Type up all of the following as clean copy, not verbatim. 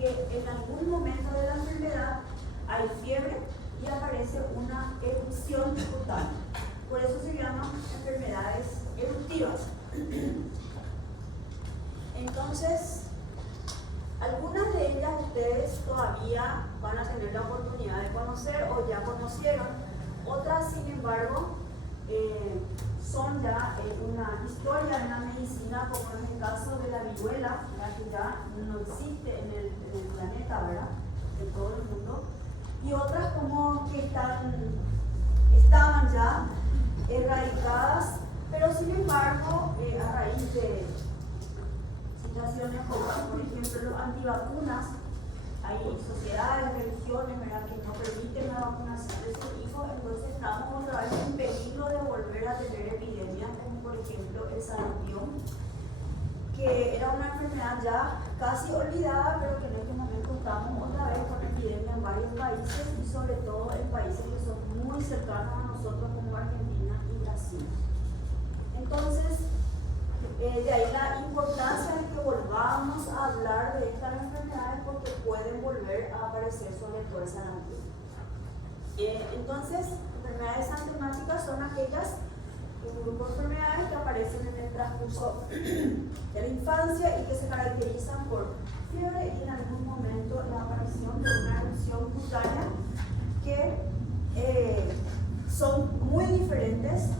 que en algún momento de la enfermedad hay fiebre y aparece una erupción cutánea. Por eso se llaman enfermedades eruptivas. Entonces, algunas de ellas ustedes todavía van a tener la oportunidad de conocer o ya conocieron. Otras, sin embargo, son ya una historia en la medicina, como en el caso de la viruela, la que ya no existe en el planeta, ¿verdad? En todo el mundo. Y otras como que estaban ya erradicadas, pero sin embargo, a raíz de situaciones como, por ejemplo, los antivacunas, hay sociedades, religiones, ¿verdad?, que no permiten la vacunación de sus hijos, entonces estamos otra vez en peligro de volver a tener epidemias, como por ejemplo el sarampión, que era una enfermedad ya casi olvidada, pero que en este momento estamos otra vez con epidemia en varios países y sobre todo en países que son muy cercanos a nosotros como Argentina y Brasil. Entonces, de ahí la importancia de que volvamos a hablar de estas enfermedades porque pueden volver a aparecer sobre todo el sarampión. Entonces, enfermedades asintomáticas son aquellas, un grupo de enfermedades que aparecen en el transcurso de la infancia y que se caracterizan por fiebre y en algún momento la aparición de una erupción cutánea que son muy diferentes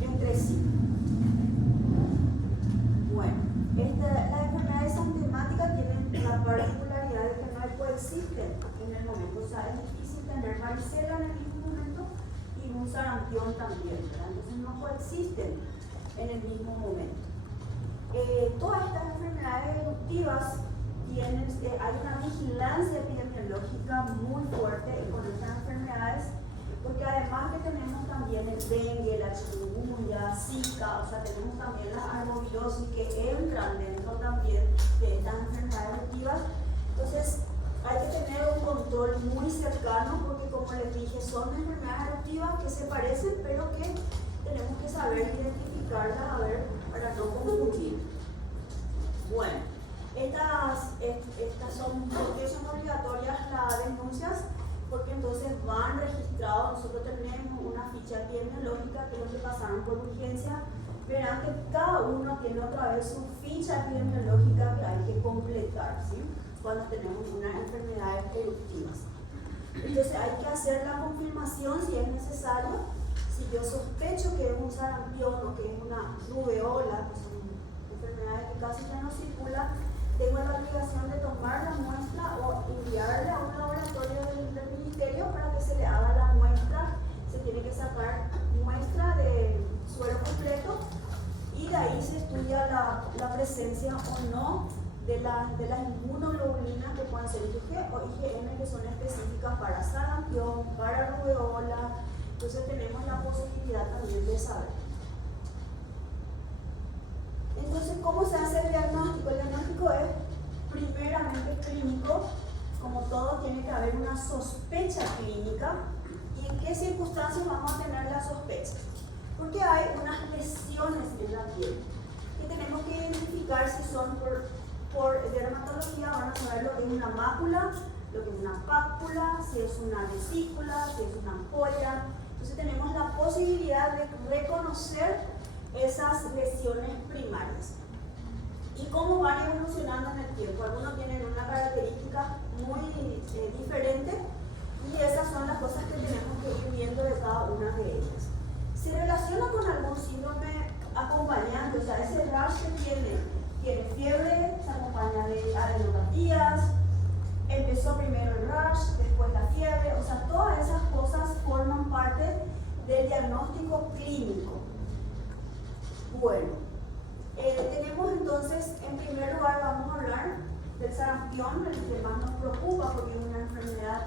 entre sí. Bueno, las enfermedades asintomáticas tienen la particularidad de que no coexisten en el momento, o sea, es difícil tener varicela en el mismo momento y un sarampión también, ¿verdad? Entonces no coexisten en el mismo momento. Todas estas enfermedades eruptivas hay una vigilancia epidemiológica muy fuerte con estas enfermedades, porque además que tenemos también el dengue, la chikungunya, Zika, o sea, tenemos también las arbovirosis que entran dentro también de estas enfermedades eruptivas. Entonces, hay que tener un control muy cercano, porque como les dije, son enfermedades eruptivas que se parecen, pero que tenemos que saber identificarlas, para no confundir. Bueno, estas son, ¿por qué son obligatorias las denuncias? Porque entonces van registrados, nosotros tenemos una ficha epidemiológica que los que pasaron por urgencia verán que cada uno tiene otra vez su ficha epidemiológica que hay que completar, ¿sí?, cuando tenemos unas enfermedades eruptivas. Entonces hay que hacer la confirmación si es necesario. Si yo sospecho que es un sarampión o que es una rubeola, que son enfermedades que casi ya no circulan, tengo la obligación de tomar la muestra o enviarle a un laboratorio del ministerio para que se le haga la muestra. Se tiene que sacar muestra de suero completo y de ahí se estudia la presencia o no de las inmunoglobulinas que pueden ser IgG o IgM, que son específicas para sarampión, para rubeola. Entonces tenemos la posibilidad también de saber. Entonces, ¿cómo se hace el diagnóstico? El diagnóstico es primeramente clínico. Como todo, tiene que haber una sospecha clínica. ¿Y en qué circunstancias vamos a tener la sospecha? Porque hay unas lesiones en la piel que tenemos que identificar si son por dermatología. Van a saber lo que es una mácula, lo que es una pápula, si es una vesícula, si es una ampolla. Entonces tenemos la posibilidad de reconocer esas lesiones primarias y cómo van evolucionando en el tiempo. Algunos tienen una característica muy diferente y esas son las cosas que tenemos que ir viendo de cada una de ellas. Si relaciona con algún síndrome acompañante, o sea, ese rash que tiene fiebre, se acompaña de adenopatías, empezó primero el rash, después la fiebre, o sea, todas esas cosas forman parte del diagnóstico clínico. Bueno, tenemos entonces, en primer lugar vamos a hablar del sarampión, el que más nos preocupa porque es una enfermedad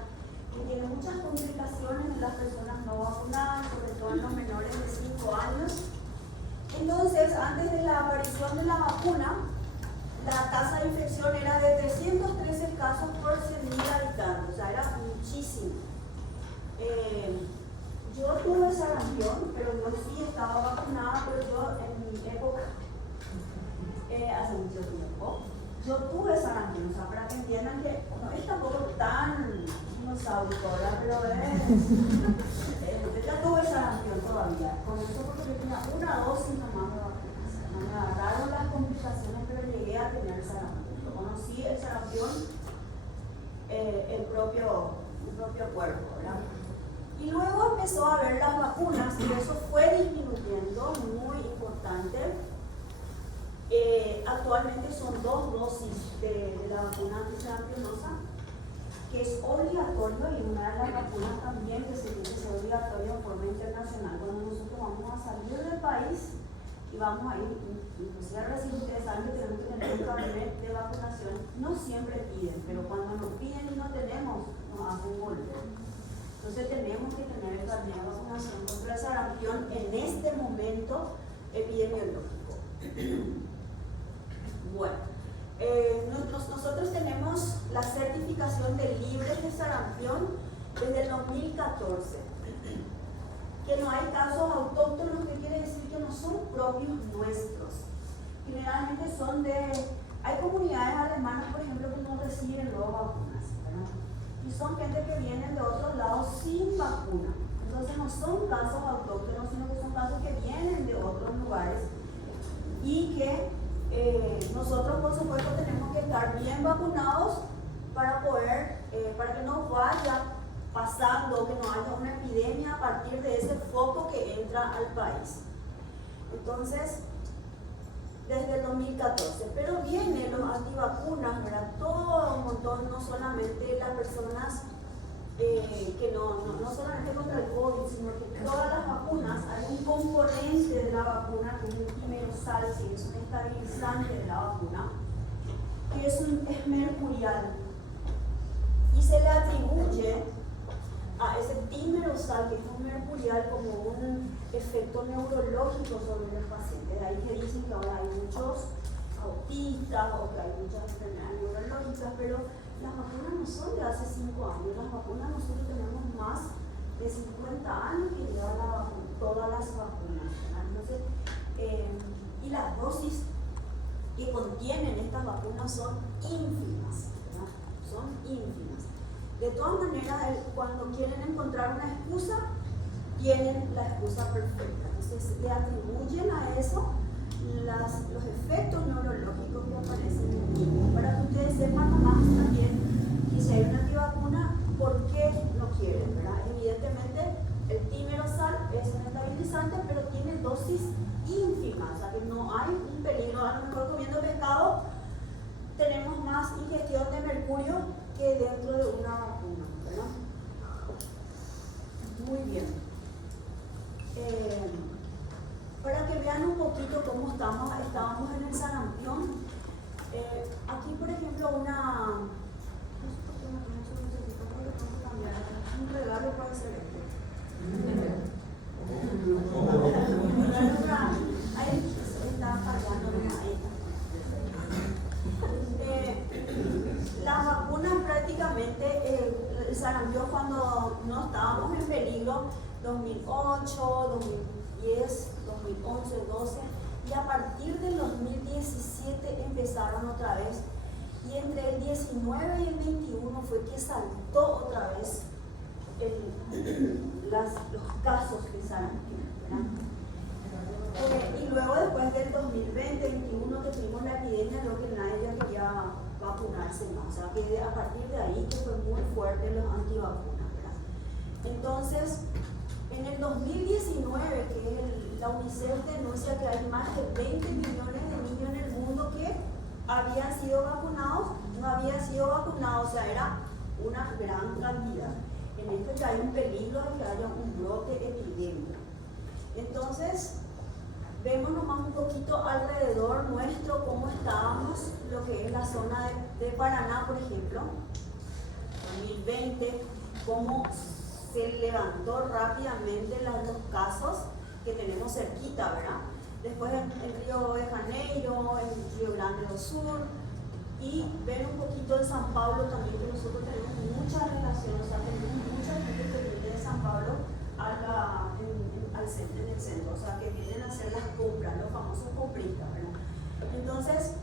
que tiene muchas complicaciones en las personas no vacunadas, sobre todo en los menores de 5 años. Entonces, antes de la aparición de la vacuna, la tasa de infección era de 313 casos por 100.000 habitantes, o sea, era muchísimo. Yo tuve sarampión, pero yo sí estaba vacunada, pero yo en mi época, hace mucho tiempo, yo tuve sarampión, o sea, para que entiendan que no es tampoco tan dinosaurico, ¿verdad? Pero yo ya tuve sarampión todavía, con eso porque yo tenía una dosis nomás de vacunas. No me agarraron las complicaciones, pero llegué a tener sarampión. Yo conocí el sarampión, el propio cuerpo, ¿verdad? Y luego empezó a haber las vacunas y eso fue disminuyendo, muy importante. Actualmente son 2 dosis de la vacuna antisarampionosa, que es obligatorio, y una de las vacunas también que se tiene que ser obligatoria en forma internacional. Cuando nosotros vamos a salir del país y vamos a ir, inclusive recién ustedes saben que tenemos que tener un carnet de vacunación, no siempre piden, pero cuando nos piden y no tenemos, nos hacen volver. Entonces tenemos que tener el carnet de vacunación contra el sarampión en este momento epidemiológico. Bueno, nosotros tenemos la certificación de libres de sarampión desde el 2014. Que no hay casos autóctonos, que quiere decir que no son propios nuestros. Generalmente son hay comunidades alemanas, por ejemplo, que no reciben luego vacunas, ¿verdad? Y son gente que vienen de otros lados sin vacuna. Entonces no son casos autóctonos, sino que son casos que vienen de otros lugares y que nosotros, por supuesto, tenemos que estar bien vacunados para que no vaya pasando, que no haya una epidemia a partir de ese foco que entra al país. Entonces, desde el 2014, pero vienen los antivacunas, ¿verdad? Todo un montón, no solamente las personas que no solamente contra el COVID, sino que todas las vacunas, hay un componente de la vacuna que es el timerosal, que es un estabilizante de la vacuna, que es mercurial, y se le atribuye a ese timerosal, que es un mercurial, como un efecto neurológico sobre los pacientes. De ahí que dicen que ahora hay muchos autistas o que hay muchas enfermedades neurológicas, pero las vacunas no son de hace 5 años, las vacunas nosotros tenemos más de 50 años que llevan todas las vacunas. Entonces, y las dosis que contienen estas vacunas son ínfimas, ¿verdad? Son ínfimas. De todas maneras, cuando quieren encontrar una excusa, tienen la excusa perfecta. Entonces, le atribuyen a eso los efectos neurológicos que aparecen en el niño. Para que ustedes sepan nomás también que si hay una antivacuna, ¿por qué no quieren? ¿Verdad? Evidentemente, el timerosal es un estabilizante, pero tiene dosis ínfimas, o sea que no hay un peligro. A lo mejor comiendo pescado tenemos más ingestión de mercurio que dentro de una vacuna, ¿verdad? Muy bien. Para que vean un poquito cómo estábamos en el sarampión, aquí por ejemplo un regalo para hacer esto. Ahí está fallando. Las vacunas prácticamente, el sarampión cuando no estábamos en peligro, 2008, 2010, 2011, 2012, y a partir del 2017 empezaron otra vez, y entre el 19 y el 21 fue que saltó otra vez los casos de sarampión, ¿verdad? Y luego después del 2020-2021 que tuvimos la epidemia, lo que nadie ya quería vacunarse más, o sea que a partir de ahí que fue muy fuerte los antivacunas, ¿verdad? Entonces, en el 2019, que la UNICEF denuncia que hay más de 20 millones de niños en el mundo que habían sido vacunados, no habían sido vacunados, o sea, era una gran cantidad. En esto ya hay un peligro de que haya un brote epidémico. Entonces, vemos nomás un poquito alrededor nuestro cómo estábamos, lo que es la zona de Paraná, por ejemplo, 2020, cómo se levantó rápidamente los casos que tenemos cerquita, ¿verdad? Después en Río de Janeiro, en Río Grande do Sur, y ver un poquito de San Pablo también, que nosotros tenemos mucha relación, o sea, tenemos mucha gente que viene de San Pablo en el centro, o sea, que vienen a hacer las compras, los famosos compristas, ¿verdad? Entonces,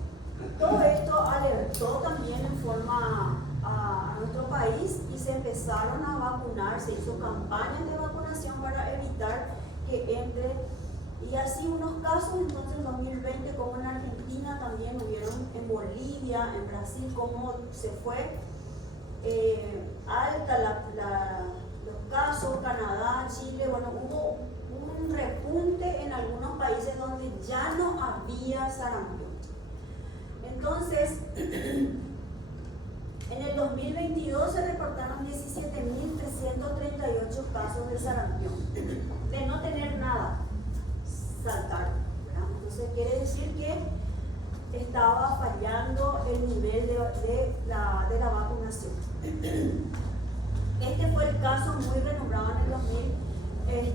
Todo esto alertó también en forma a nuestro país y se empezaron a vacunar, se hizo campañas de vacunación para evitar que entre, y así unos casos. Entonces en 2020, como en Argentina, también hubieron en Bolivia, en Brasil, como se fue alta los casos, Canadá, Chile, bueno, hubo un repunte en algunos países donde ya no había sarampión. Entonces, en el 2022 se reportaron 17.338 casos de sarampión, de no tener nada, saltar, ¿verdad? Entonces quiere decir que estaba fallando el nivel de la vacunación. Este fue el caso muy renombrado en el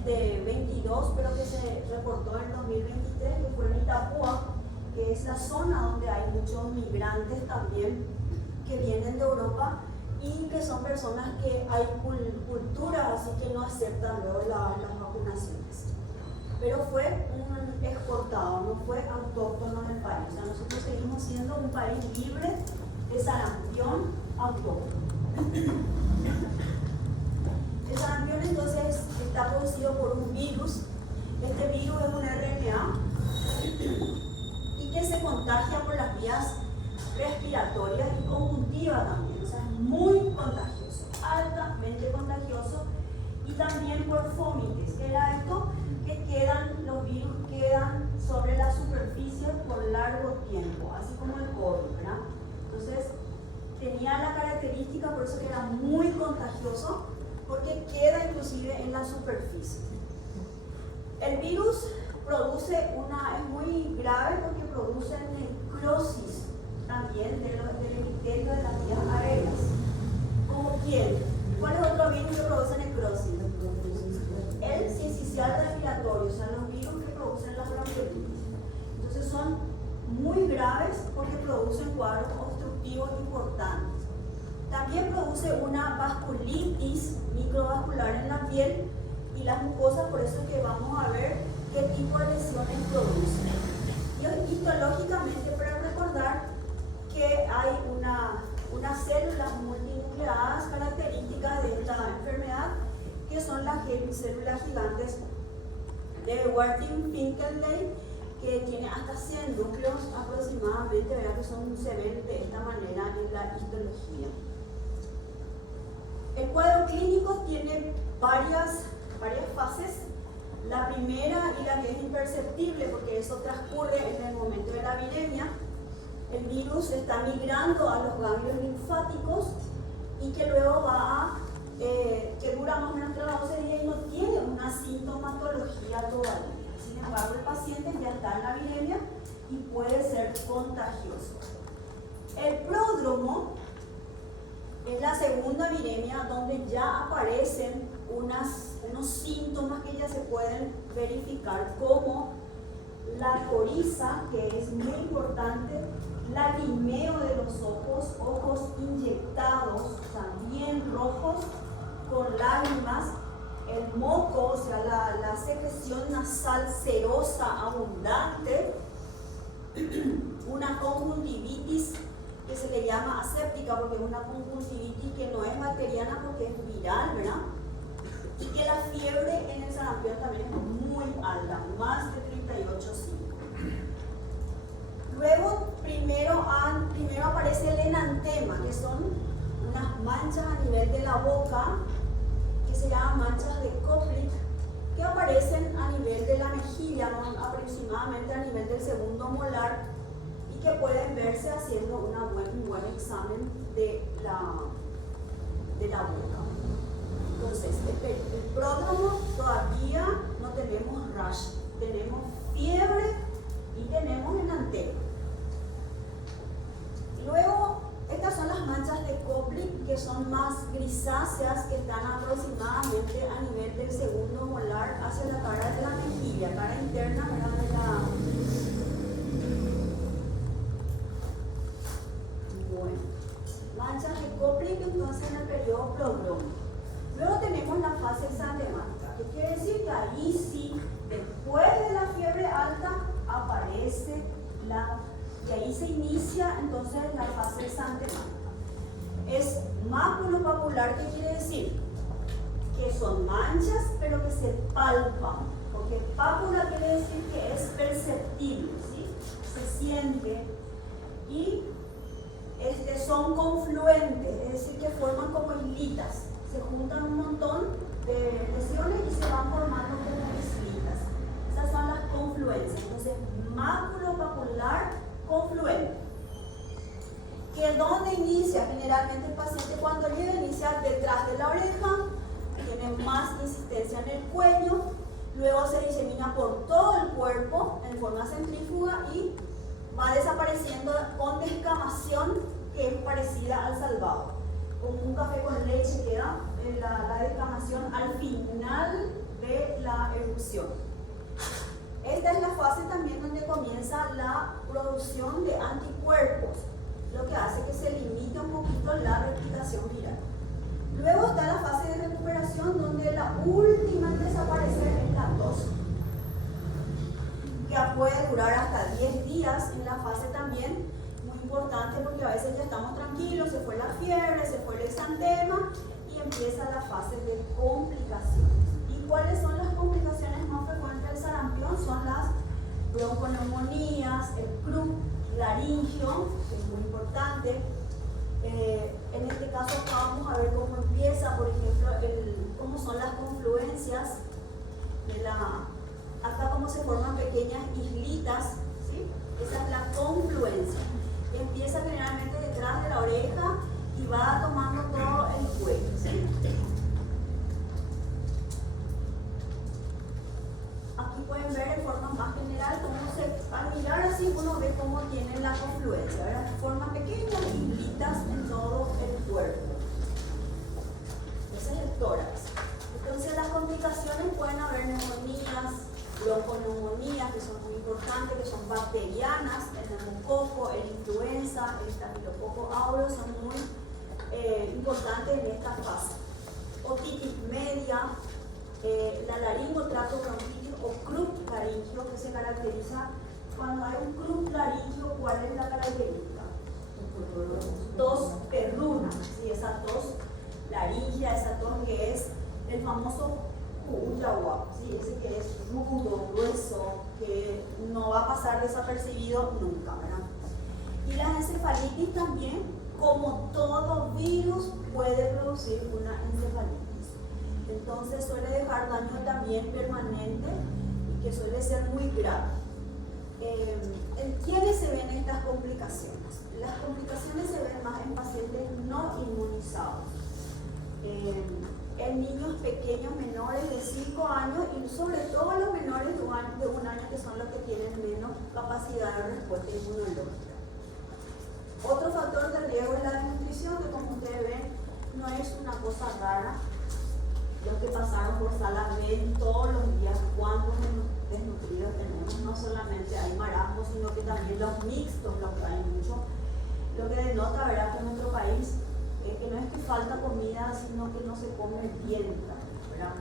2022, pero que se reportó en el 2023, que fue en Itapúa, que es la zona donde hay muchos migrantes también que vienen de Europa y que son personas que hay culturas así que no aceptan luego las vacunaciones. Pero fue un exportado, no fue autóctono del país. O sea, nosotros seguimos siendo un país libre de sarampión autóctono. El sarampión entonces está producido por un virus. Este virus es un RNA y que se contagia por las vías respiratorias y conjuntivas también. O sea, es muy contagioso, altamente contagioso. Y también por fomites, que era esto, que los virus quedan sobre la superficie por largo tiempo, así como el COVID, ¿verdad? Entonces, tenía la característica, por eso que era muy contagioso, porque queda inclusive en la superficie. El virus es muy grave porque produce necrosis también del epitelio de las vías aéreas. ¿Como quién? ¿Cuál es otro virus que produce necrosis? El sincicial respiratorio, o sea, los virus que producen las bronquiolitis. Entonces son muy graves porque producen cuadros obstructivos importantes. También produce una vasculitis microvascular en la piel y las mucosas, por eso es que vamos a ver qué tipo de lesiones produce. Y histológicamente, para recordar que hay unas células multinucleadas características de esta enfermedad, que son las células gigantes de Warthin-Finkelstein, que tiene hasta 100 núcleos aproximadamente, ¿verdad? Que se ven de esta manera en la histología. El cuadro clínico tiene varias fases. La primera, y la que es imperceptible porque eso transcurre en el momento de la viremia, el virus está migrando a los ganglios linfáticos y que luego que dura más o menos 12 días y no tiene una sintomatología todavía. Sin embargo, el paciente ya está en la viremia y puede ser contagioso. El pródromo es la segunda viremia, donde ya aparecen unos síntomas que ya se pueden verificar, como la coriza, que es muy importante, lagrimeo de los ojos inyectados, o sea, bien rojos, con lágrimas, el moco, o sea, la secreción nasal serosa, abundante, una conjuntivitis que se le llama aséptica porque es una conjuntivitis que no es bacteriana porque es viral, ¿verdad? Y que la fiebre en el sarampión también es muy alta, más de 38,5. Luego, primero aparece el enantema, que son unas manchas a nivel de la boca, que se llaman manchas de Koplik, que aparecen a nivel de la mejilla, ¿no? Aproximadamente a nivel del segundo molar, y que pueden verse haciendo un buen examen de la boca. Entonces, el pródromo todavía no tenemos rash, tenemos fiebre y tenemos enantema. Luego, estas son las manchas de Koplik, que son más grisáceas, que están aproximadamente a nivel del segundo molar hacia la cara de la mejilla, cara interna, ¿verdad? Bueno, manchas de Koplik entonces en el periodo prodrómico. Luego tenemos la fase exantemática, que quiere decir que ahí sí, después de la fiebre alta, aparece la Y ahí se inicia entonces la fase exantemática. Es máculo-papular, ¿qué quiere decir? Que son manchas, pero que se palpan. Porque pápula quiere decir que es perceptible, ¿sí? Se siente. Y son confluentes, es decir, que forman como hilitas. Se juntan un montón de lesiones y se van formando como islitas. Esas son las confluencias. Entonces, máculo-papular confluente. Que donde inicia generalmente el paciente cuando llega a iniciar detrás de la oreja, tiene más insistencia en el cuello, luego se disemina por todo el cuerpo en forma centrífuga y va desapareciendo con descamación que es parecida al salvado. Como un café con leche queda la descamación al final de la erupción. Esta es la fase también donde comienza la producción de anticuerpos, lo que hace que se limite un poquito la replicación viral. Luego está la fase de recuperación, donde la última en desaparecer es la tos, que puede durar hasta 10 días en la fase también, muy importante porque a veces ya estamos tranquilos, se fue la fiebre, se fue el exantema y empieza la fase de complicaciones. ¿Y cuáles son las complicaciones más frecuentes del sarampión? Son las bronconeumonías, el crup laringio, que es muy importante. En este caso acá vamos a ver cómo empieza, por ejemplo, cómo son las confluencias de acá cómo se forman pequeñas islitas, ¿sí? Esa es la confluencia. Empieza generalmente detrás de la oreja y va tomando todo el cuello, ¿sí? Aquí pueden ver en forma más general cómo al mirar así uno ve cómo tiene la confluencia, ¿verdad? Forman pequeñas islitas en todo el cuerpo. Ese es el tórax. Entonces las complicaciones pueden haber neumonías, bronconeumonías, que son muy importantes, que son bacterianas, el neumococo, el influenza, el estafilococo aureus son muy importantes en esta fase. Otitis media, la laringotrato bronquitis o crup laringio, que se caracteriza cuando hay un crup laringio. ¿Cuál es la característica? Tos perruna, ¿sí? Esa tos laringia, esa tos que es el famoso Uyawa, ¿sí? Ese que es rudo, grueso, que no va a pasar desapercibido nunca, ¿verdad? Y la encefalitis también, como todo virus, puede producir una encefalitis. Entonces suele dejar daño también permanente y que suele ser muy grave. ¿En quiénes se ven estas complicaciones? Las complicaciones se ven más en pacientes no inmunizados. En niños pequeños menores de 5 años y sobre todo los menores de un año que son los que tienen menos capacidad de respuesta inmunológica. Otro factor de riesgo es la desnutrición, que como ustedes ven no es una cosa rara. Los que pasaron por sala ven todos los días cuántos desnutridos tenemos. No solamente hay marasmos, sino que también los mixtos los hay mucho. Lo que denota, ¿verdad?, que en nuestro país que no es que falta comida, sino que no se come bien, ¿verdad?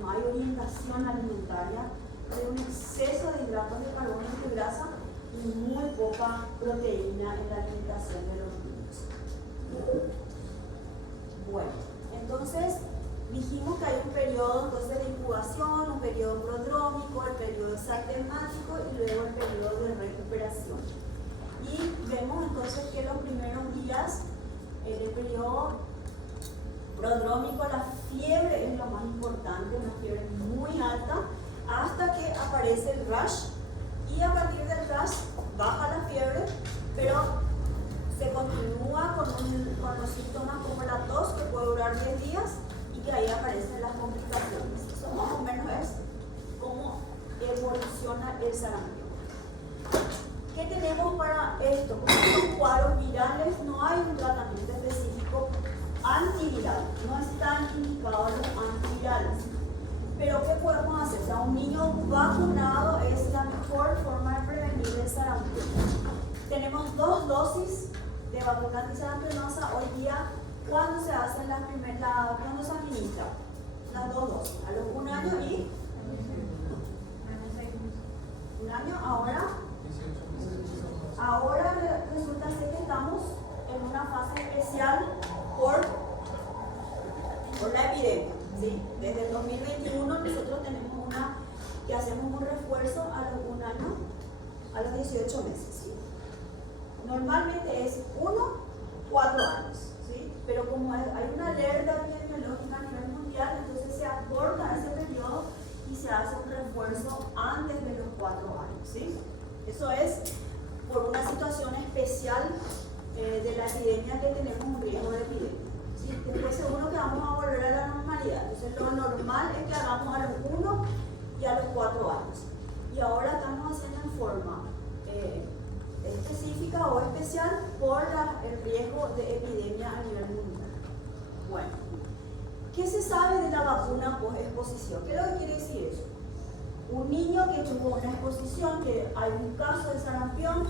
No hay orientación alimentaria, hay un exceso de hidratos de carbono y de grasa y muy poca proteína en la alimentación de los niños. Bueno, entonces dijimos que hay un periodo entonces de incubación, un periodo prodrómico, el periodo exantemático y luego el periodo de recuperación. Y vemos entonces que los primeros días, en el periodo prodrómico, la fiebre es lo más importante, una fiebre muy alta, hasta que aparece el rash, y a partir del rash baja la fiebre, pero se continúa con los síntomas como la tos, que puede durar 10 días, y que ahí aparecen las complicaciones. Eso más o menos es cómo evoluciona el sarampión. ¿Qué tenemos para esto? Como son cuadros virales, no hay un tratamiento específico antiviral, no están indicados los antivirales. Pero ¿qué podemos hacer? O sea, un niño vacunado es la mejor forma de prevenir el sarampión. Tenemos 2 dosis de vacuna antisarampionosa hoy día. ¿Cuándo se hacen cuándo se administra? Las 2 dosis, a los 1 año y 1 año, ahora ahora resulta ser que estamos en una fase especial por la epidemia, ¿sí? Desde el 2021 nosotros tenemos que hacemos un refuerzo a los 1 año, a los 18 meses, ¿sí? Normalmente es 1, 4 años, ¿sí? Pero como hay una alerta epidemiológica a nivel mundial, entonces se acorta ese periodo y se hace un refuerzo antes de los 4 años, ¿sí? Eso es por una situación especial de la epidemia, que tenemos un riesgo de epidemia, ¿sí? Después seguro que vamos a volver a la normalidad. Entonces lo normal es que hagamos a los 1 y a los 4 años. Y ahora estamos haciendo en forma específica o especial por el riesgo de epidemia a nivel mundial. Bueno, ¿qué se sabe de la vacuna post-exposición? ¿Qué es lo que quiere decir eso? Un niño que tuvo una exposición, que hay un caso de sarampión,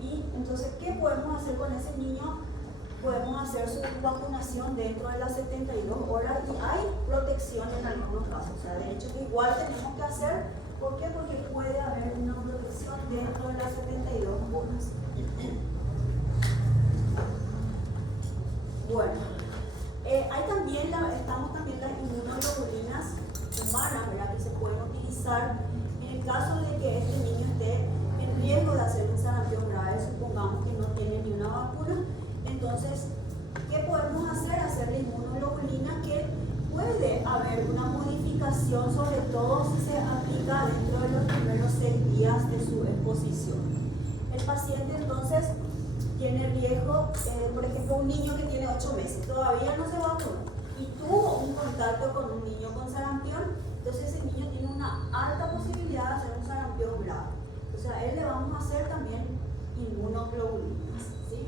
y entonces, ¿qué podemos hacer con ese niño? Podemos hacer su vacunación dentro de las 72 horas y hay protección en algunos casos. O sea, de hecho, que igual tenemos que hacer. ¿Por qué? Porque puede haber una protección dentro de las 72 horas. Bueno, estamos también las inmunoglobulinas humanas, ¿verdad? Que se pueden utilizar en el caso de que este niño esté en riesgo de hacer un sarampión grave, supongamos que no tiene ni una vacuna. Entonces, ¿qué podemos hacer? Hacer la inmunoglobulina, que puede haber una modificación, sobre todo si se aplica dentro de los primeros 6 días de su exposición. El paciente entonces tiene riesgo, por ejemplo, un niño que tiene 8 meses, todavía no se vacunó y tuvo un contacto con un niño con sarampión, entonces ese niño tiene una alta posibilidad de hacer un sarampión grave. O sea, a él le vamos a hacer también inmunoglobulinas, ¿sí?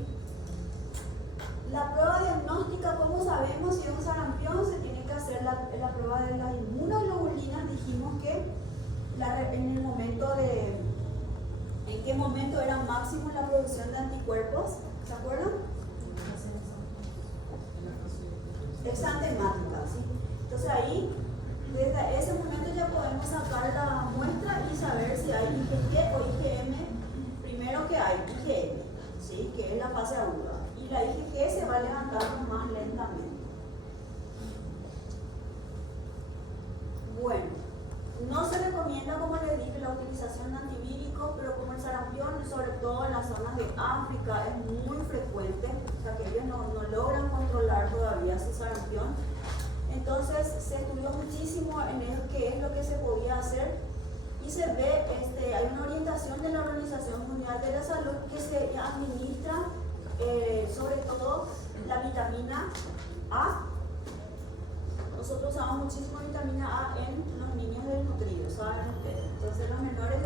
La prueba diagnóstica, ¿cómo sabemos si es un sarampión? Se tiene que hacer la prueba de las inmunoglobulinas. Dijimos que ¿en qué momento era máximo la producción de anticuerpos? ¿Se acuerdan? Exantemática, ¿sí? Entonces ahí, desde ese momento ya podemos sacar la muestra y saber si hay IgG o IgM. Primero que hay IgM, ¿sí? Que es la fase aguda. Y la IgG se va levantando más lentamente. Bueno, no se recomienda, como les dije, la utilización de antiviricos, pero como el sarampión, sobre todo en las zonas de África, es muy frecuente, o sea que ellos no logran controlar todavía su sarampión. Entonces se estudió muchísimo en qué es lo que se podía hacer y se ve, hay una orientación de la Organización Mundial de la Salud que se administra sobre todo la vitamina A. Nosotros usamos muchísimo vitamina A en los niños desnutridos, ¿saben ustedes? Entonces los menores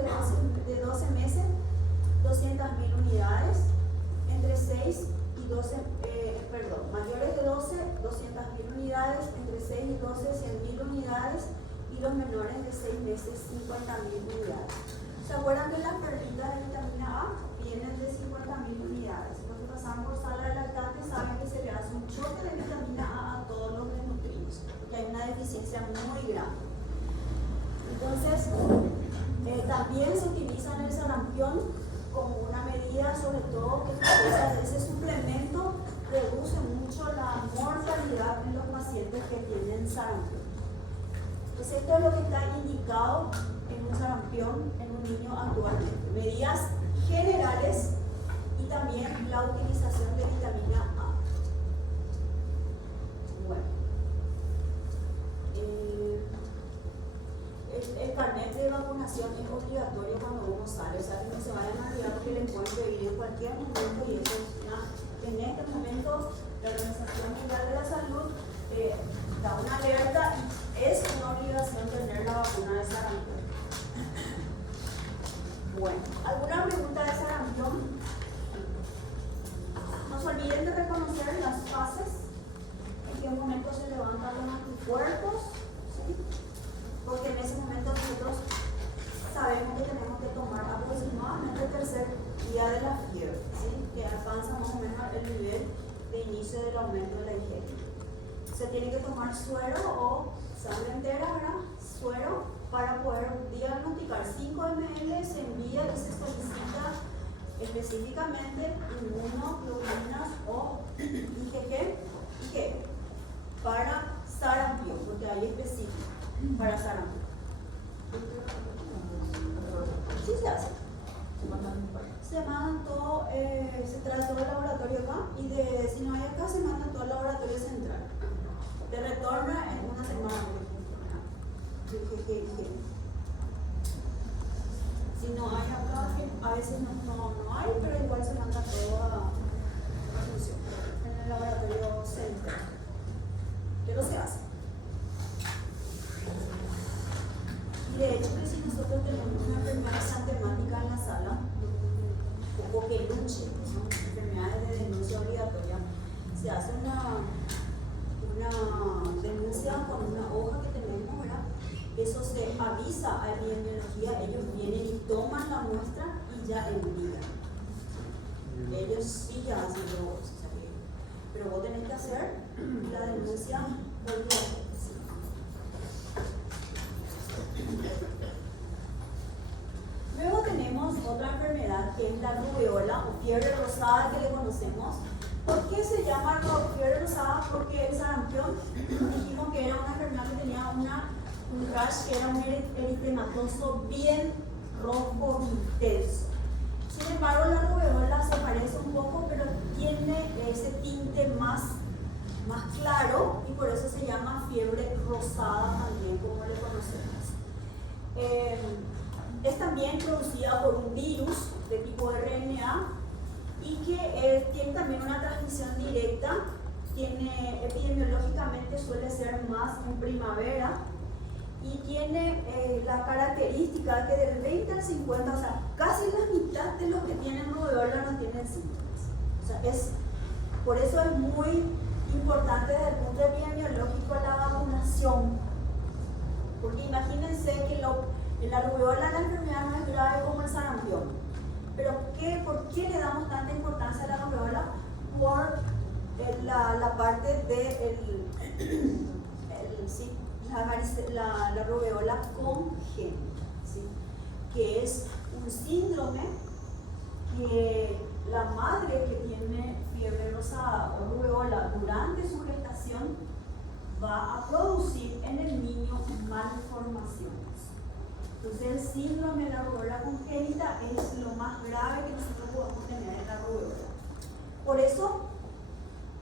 de 12 meses, 200.000 unidades, entre 6 y 12, mayores de 12, 200.000 unidades, entre 6 y 12, 100.000 unidades, y los menores de 6 meses, 50.000 unidades. ¿Se acuerdan que las perlitas de vitamina A vienen de 50.000 unidades? Los que pasan por sala de lactantes saben que se le hace un choque de vitamina A todos los desnutridos, porque hay una deficiencia muy grande. Entonces, también se utiliza en el sarampión como una medida, sobre todo que ese suplemento reduce mucho la mortalidad en los pacientes que tienen sarampión. Entonces, esto es lo que está indicado en un sarampión en un niño actualmente. Medidas generales y también la utilización de vitamina A. Bueno, el carnet de vacunación es obligatorio cuando uno sale, o sea que no se vayan a olvidar porque les pueden pedir en cualquier momento, y eso es en este momento la Organización Mundial de la Salud da una alerta y es una obligación tener la vacuna de sarampión. Bueno, ¿alguna pregunta de sarampión? No se olviden de reconocer las fases, en qué momento se levantan los anticuerpos, ¿sí? Porque en ese momento nosotros sabemos que tenemos que tomar aproximadamente el tercer día de la fiebre, ¿sí? Que alcanza más o menos el nivel de inicio del aumento de la IgG. Se tiene que tomar suero o sangre entera, ¿verdad? Suero para poder diagnosticar 5 ml, se envía y se solicita específicamente inmunoglobulinas o IgG, ¿y para sarampión, porque hay específico para sarampión. Sí se hace. Se mandan todo, se trae todo el laboratorio acá y si no hay acá se manda todo el laboratorio central. Te retorna en una semana. Si no hay acá, a veces no hay, pero igual se manda todo a función en el laboratorio central. Pero se hace. Y de hecho, que si nosotros tenemos una enfermedad exantemática en la sala, o peluche, ¿no? Enfermedades de denuncia obligatoria, se hace una denuncia con una hoja que tenemos, ¿verdad? Eso se avisa a epidemiología, ellos vienen y toman la muestra y ya envían. Ellos sí ya hacen todo eso, pero vos tenés que hacer la denuncia obligatoria. Luego tenemos otra enfermedad que es la rubeola o fiebre rosada que le conocemos. ¿Por qué se llama fiebre rosada? Porque el sarampión dijimos que era una enfermedad que tenía un rash, que era un eritematoso bien rojo intenso. Sin embargo, la rubeola se parece un poco, pero tiene ese tinte más claro y por eso se llama fiebre rosada también, como le conocemos. Es también producida por un virus de tipo RNA y que tiene también una transmisión directa, epidemiológicamente suele ser más en primavera y tiene la característica que del 20 al 50, o sea, casi la mitad de los que tienen rubeola no tienen síntomas. O sea, por eso es muy importante desde el punto epidemiológico la vacunación, porque imagínense que la rubeola, la enfermedad no es grave como el sarampión. Pero ¿por qué le damos tanta importancia a la rubeola? Por la parte de la rubeola congénita, ¿sí? Que es un síndrome que la madre que tiene fiebre rosada o rubeola durante su gestación va a producir en el niño malformaciones. Entonces el síndrome de la rubeola congénita es lo más grave que nosotros podemos tener en la rubeola. Por eso,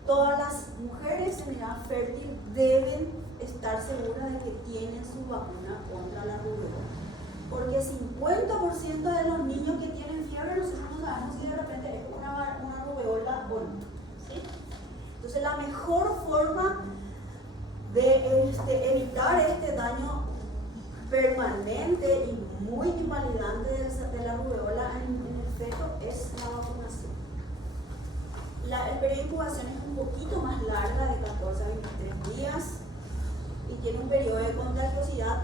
todas las mujeres en edad fértil deben estar seguras de que tienen su vacuna contra la rubeola. Porque 50% de los niños que tienen fiebre, nosotros no sabemos si de repente es una rubeola o no. ¿Sí? Entonces la mejor forma de evitar este daño permanente y muy invalidante de la rubeola en el feto es la vacunación. El periodo de incubación es un poquito más larga, de 14 a 23 días, y tiene un periodo de contagiosidad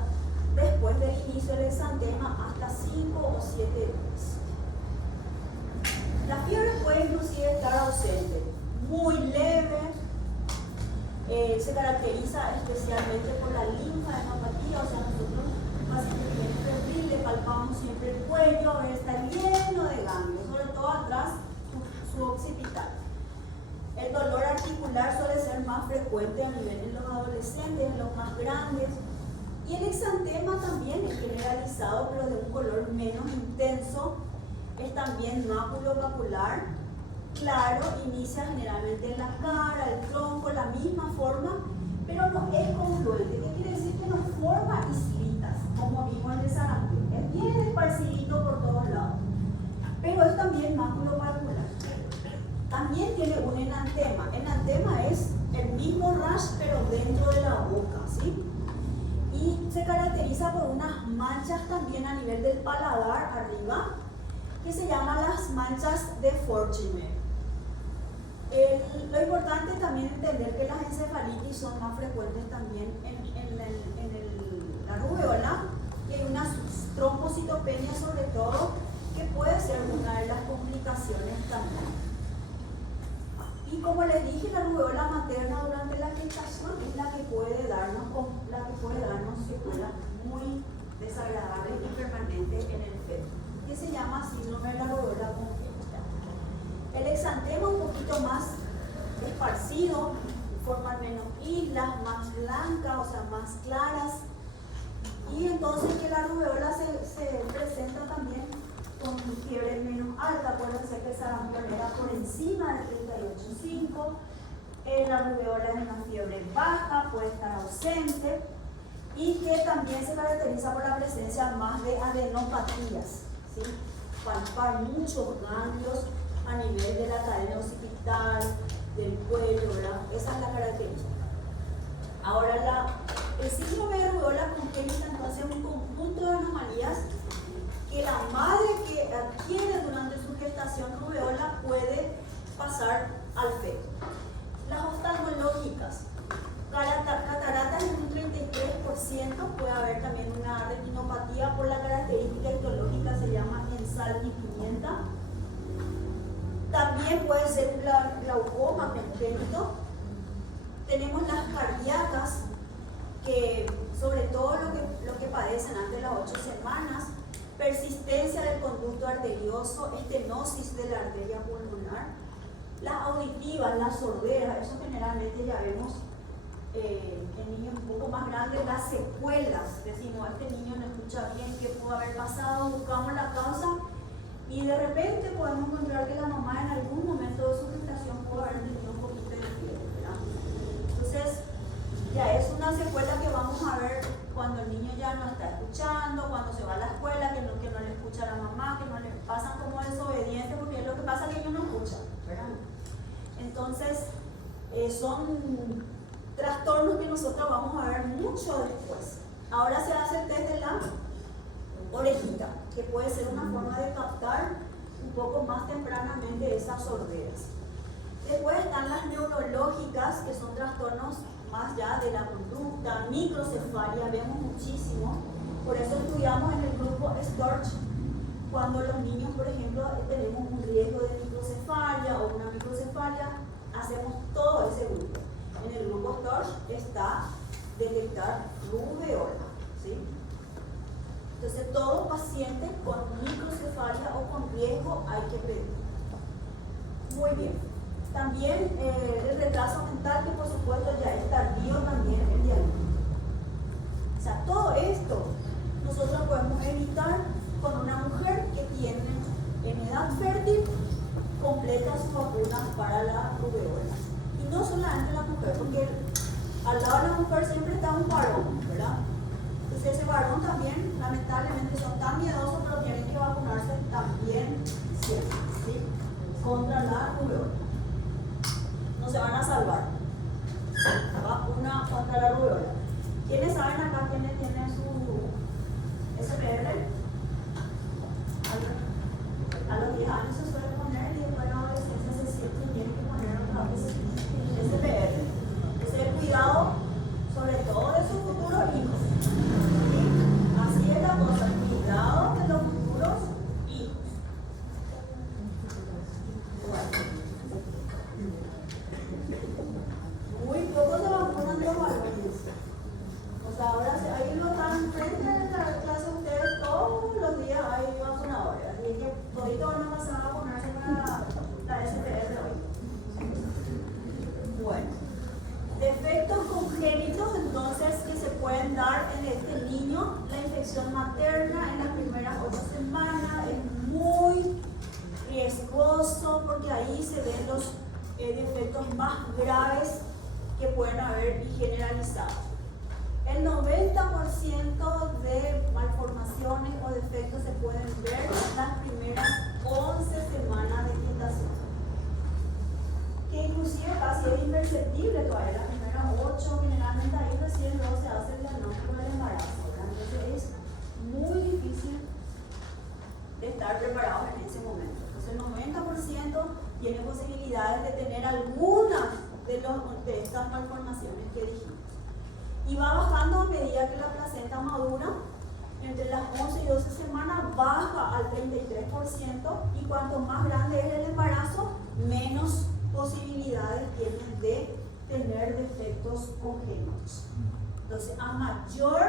después del inicio del exantema hasta 5 o 7 días. La fiebre puede inclusive estar ausente, muy leve, se caracteriza especialmente por la linfadenopatía, o sea, nosotros paciente que tiene febril le palpamos siempre el cuello, está lleno de ganglios, sobre todo atrás su occipital. El dolor articular suele ser más frecuente a nivel en los adolescentes, en los más grandes, y el exantema también es generalizado, pero de un color menos intenso. Es también máculo papular, claro, inicia generalmente en la cara, el tronco, la misma forma, pero no es confluente. ¿Qué quiere decir? Que no forma islitas, como vimos en el sarampión. Es bien esparcidito por todos lados, pero es también máculo papular. También tiene un enantema. Enantema es el mismo rash, pero dentro de la boca, ¿sí? Y se caracteriza por unas manchas también a nivel del paladar arriba, que se llaman las manchas de Forchheimer. Lo importante también es entender que las encefalitis son más frecuentes también en la rubeola, que hay una trombocitopenia sobre todo, que puede ser una de las complicaciones también. Y como les dije, la rubeola materna durante la gestación es la que puede darnos secuelas muy desagradables y permanentes en el feto, que se llama síndrome de la rubeola congénita. El exantema un poquito más esparcido, forman menos islas, más blancas, o sea, más claras. Y entonces que la rubeola se presenta también con fiebre menos alta. Acuérdense que el sarampión era por encima de 38,5. La rubeola es una fiebre baja, puede estar ausente y que también se caracteriza por la presencia más de adenopatías, ¿sí? Palpar muchos ganglios a nivel de la cadena occipital, del cuello, ¿verdad? Esa es la característica. Ahora, el síndrome de rubeola congénita entonces es un conjunto de anomalías que la madre que adquiere durante su gestación rubeola puede pasar al feto. Las oftalmológicas, cataratas en un 33%, puede haber también una retinopatía por la característica histológica, se llama en sal y pimienta. También puede ser un glaucoma congénito. Tenemos las cardíacas, que sobre todo lo que padecen antes de las 8 semanas, persistencia del conducto arterioso, estenosis de la arteria pulmonar. Las auditivas, las sorderas, eso generalmente ya vemos en niños un poco más grandes, las secuelas. Decimos, este niño no escucha bien, ¿qué pudo haber pasado? Buscamos la causa y de repente podemos encontrar que la mamá en algún momento de su gestación pudo haber tenido un poquito de fiebre, ¿verdad? Entonces, ya es una secuela que vamos a ver cuando el niño ya no está escuchando, cuando se va a la escuela, que no le escucha a la mamá, que no le pasan como desobedientes, porque lo que pasa es que ellos no escuchan, ¿verdad? Entonces, son trastornos que nosotros vamos a ver mucho después. Ahora se hace el test de la orejita, que puede ser una forma de captar un poco más tempranamente esas sorderas. Después están las neurológicas, que son trastornos más ya de la conducta, microcefalia, vemos muchísimo. Por eso estudiamos en el grupo STORCH, cuando los niños, por ejemplo, tenemos un riesgo de microcefalia o una microcefalia, hacemos todo ese grupo. En el grupo STORCH está detectar rubeola, ¿sí? Entonces, todo paciente con microcefalia o con riesgo hay que pedir. Muy bien. También el retraso mental, que por supuesto ya es tardío también el diagnóstico. O sea, todo esto nosotros podemos evitar con una mujer que tiene en edad fértil completa sus vacunas para la rubeola. Y no solamente la mujer, porque al lado de la mujer siempre está un varón, ¿verdad? Entonces ese varón también, lamentablemente, son tan miedosos, pero tienen que vacunarse también siempre, ¿sí? Contra la rubeola. No se van a salvar. Vacuna contra la rubeola. ¿Quiénes saben acá quiénes tienen su SPR? A los 10 años se suele poner y después en la adolescencia se siente y tienen que poner otra vez SPR. Entonces, cuidado sobre todo de sus futuros hijos. ¿Sí? Así es la cosa, cuidado de los futuros hijos. Bueno. Muy poco se vacunan los varones. O sea, ahora ahí lo están frente a la clase de ustedes, todos los días hay vacunadores. Así que todito van a pasar a vacunarse para la SPR hoy. Bueno, defectos congénitos entonces que se pueden dar en este niño. La infección materna en las primeras 8 semanas es muy riesgoso porque ahí se ven los defectos más graves que pueden haber y generalizados. El 90% de malformaciones o defectos se pueden ver en las primeras 11 semanas de gestación, que inclusive casi es imperceptible todavía. Las primeras 8 generalmente ahí recién luego se hace el diagnóstico del embarazo, ¿verdad? Entonces es muy difícil estar preparados en ese momento. Entonces el 90% tiene posibilidades de tener algunas de estas malformaciones que dijimos. Y va bajando a medida que la placenta madura. Entre las 11 y 12 semanas baja al 33%, y cuanto más grande es el embarazo, menos posibilidades tienen de tener defectos congénitos. Entonces, a mayor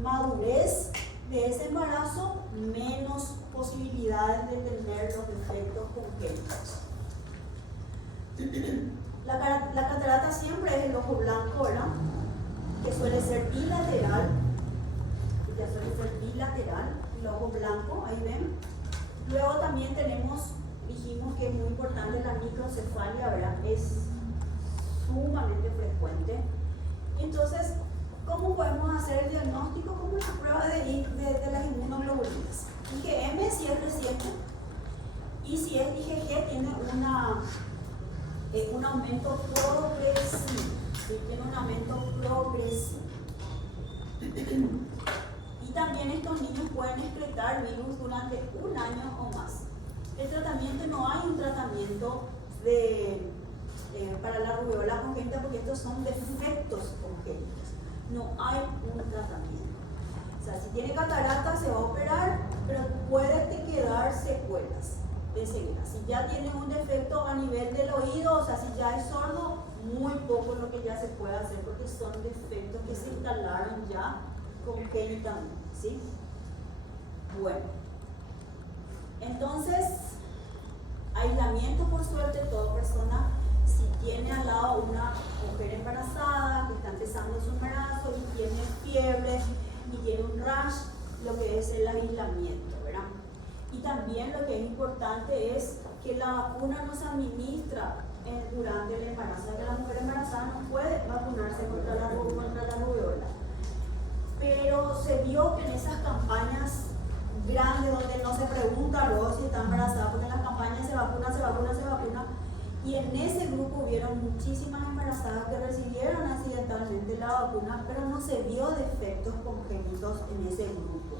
madurez de ese embarazo, menos posibilidades de tener los defectos congénitos. La catarata siempre es el ojo blanco, ¿verdad? Que suele ser bilateral. Ya suele ser bilateral, el ojo blanco, ahí ven. Luego también dijimos que es muy importante la microcefalia, ¿verdad? Es sumamente frecuente. Entonces, ¿cómo podemos hacer el diagnóstico? Como una prueba de las inmunoglobulinas. IgM si es reciente y si es IgG tiene un aumento progresivo. ¿Sí? Tiene un aumento progresivo. Y también estos niños pueden excretar virus durante un año o más. El tratamiento, no hay un tratamiento para la rubeola congénita porque estos son defectos congénitos. No hay un tratamiento. O sea, si tiene catarata se va a operar, pero puede quedar secuelas de ceguera. Si ya tiene un defecto a nivel del oído, o sea, si ya es sordo, muy poco lo que ya se puede hacer porque son defectos que se instalaron ya congénitamente, ¿sí? Bueno, entonces, aislamiento por suerte, toda persona, si tiene al lado una mujer embarazada que está empezando su embarazo y tiene fiebre y tiene un rash, lo que es el aislamiento, ¿verdad? Y también lo que es importante es que la vacuna no se administra durante el embarazo, que la mujer embarazada no puede vacunarse contra la rubeola. Pero se vio que en esas campañas grandes donde no se pregunta luego si está embarazada, porque en las campañas se vacuna, y en ese grupo hubieron muchísimas embarazadas que recibieron accidentalmente la vacuna, pero no se vio defectos congénitos en ese grupo.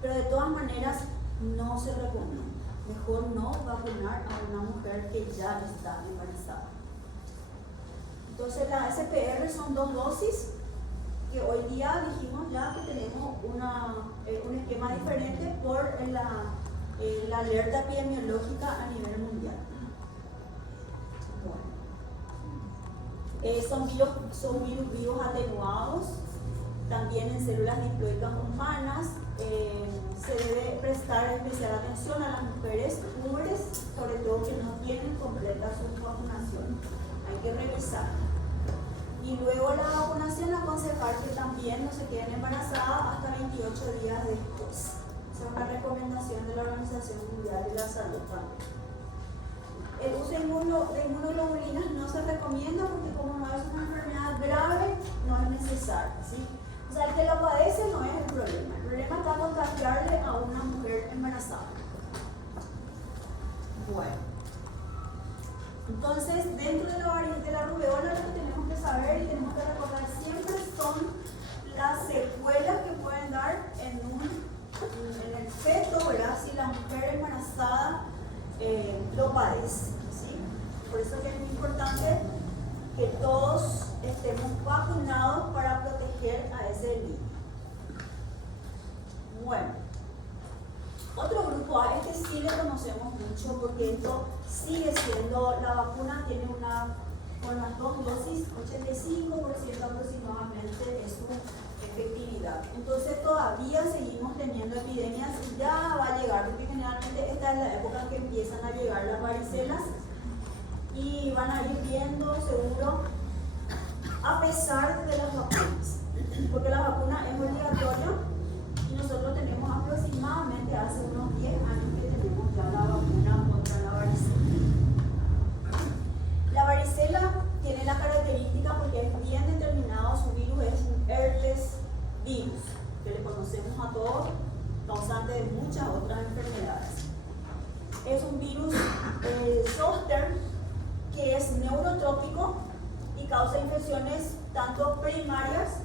Pero de todas maneras no se recomienda. Mejor no vacunar a una mujer que ya está embarazada. Entonces la SPR son 2 dosis, que hoy día dijimos ya que tenemos un esquema diferente por la alerta epidemiológica a nivel mundial. Bueno. Son virus vivos atenuados, también en células diploicas humanas. Se debe prestar especial atención a las mujeres pobres, sobre todo que no tienen completa su vacunación. Hay que revisar. Y luego la vacunación, aconsejar que también no se queden embarazadas hasta 28 días después. Esa es una recomendación de la Organización Mundial de la Salud también. El uso de inmunoglobulinas no se recomienda porque como no es una enfermedad grave, no es necesario, ¿sí? O sea, el que lo padece no es el problema. El problema está contagiarle a una mujer embarazada. Bueno. Entonces, dentro de la rubeola lo que tenemos que saber y tenemos que recordar siempre son las secuelas que pueden dar en el feto, ¿verdad? Si la mujer embarazada lo padece, ¿sí? Por eso que es muy importante que todos estemos vacunados para proteger a ese niño. Bueno, otro grupo, a este sí le conocemos mucho porque esto sigue siendo, la vacuna tiene con las 2 dosis, 85% aproximadamente es su efectividad. Entonces todavía seguimos teniendo epidemias y ya va a llegar, porque generalmente esta es la época en que empiezan a llegar las varicelas y van a ir viendo seguro a pesar de las vacunas, porque la vacuna es obligatoria y nosotros tenemos aproximadamente hace unos 10 años que tenemos ya la vacuna contra la varicela. La varicela tiene la característica porque es bien determinado, su virus es un herpes virus, que le conocemos a todos, causante de muchas otras enfermedades. Es un virus zoster que es neurotrópico y causa infecciones tanto primarias,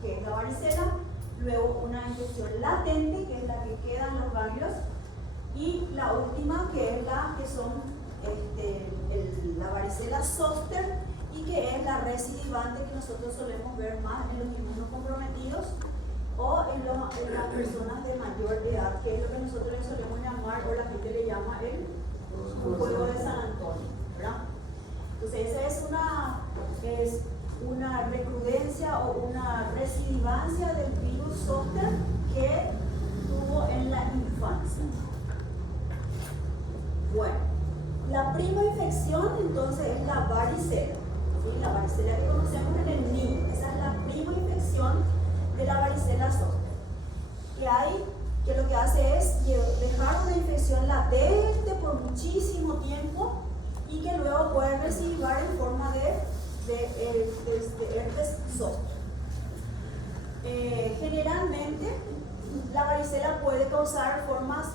que es la varicela, luego una infección latente, que es la que queda en los ganglios, y la última, que es la varicela zoster, y que es la recidivante que nosotros solemos ver más en los inmunocomprometidos o en las personas de mayor edad, que es lo que nosotros le solemos llamar, o la gente le llama el juego de San Antonio, ¿verdad? Entonces esa es una recrudencia o una recidivancia del virus zoster que tuvo en la infancia. Bueno, la prima infección entonces es la varicela, ¿sí? La varicela que conocemos en el niño. Esa es la prima infección de la varicela zoster. Que lo que hace es dejar una infección latente por muchísimo tiempo y que luego puede recidivar en forma de herpes zoster. Generalmente la varicela puede causar formas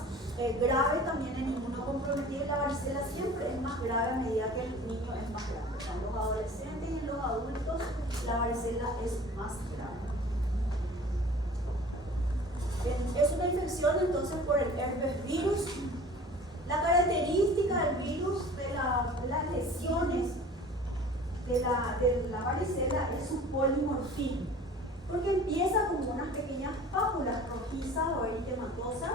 graves también en inmunocomprometidos. La varicela siempre es más grave a medida que el niño es más grande. En los adolescentes y en los adultos la varicela es más grave. Es una infección entonces por el herpes virus. La característica del virus, de las lesiones de la varicela es su polimorfismo, porque empieza como unas pequeñas pápulas rojizas o eritematosas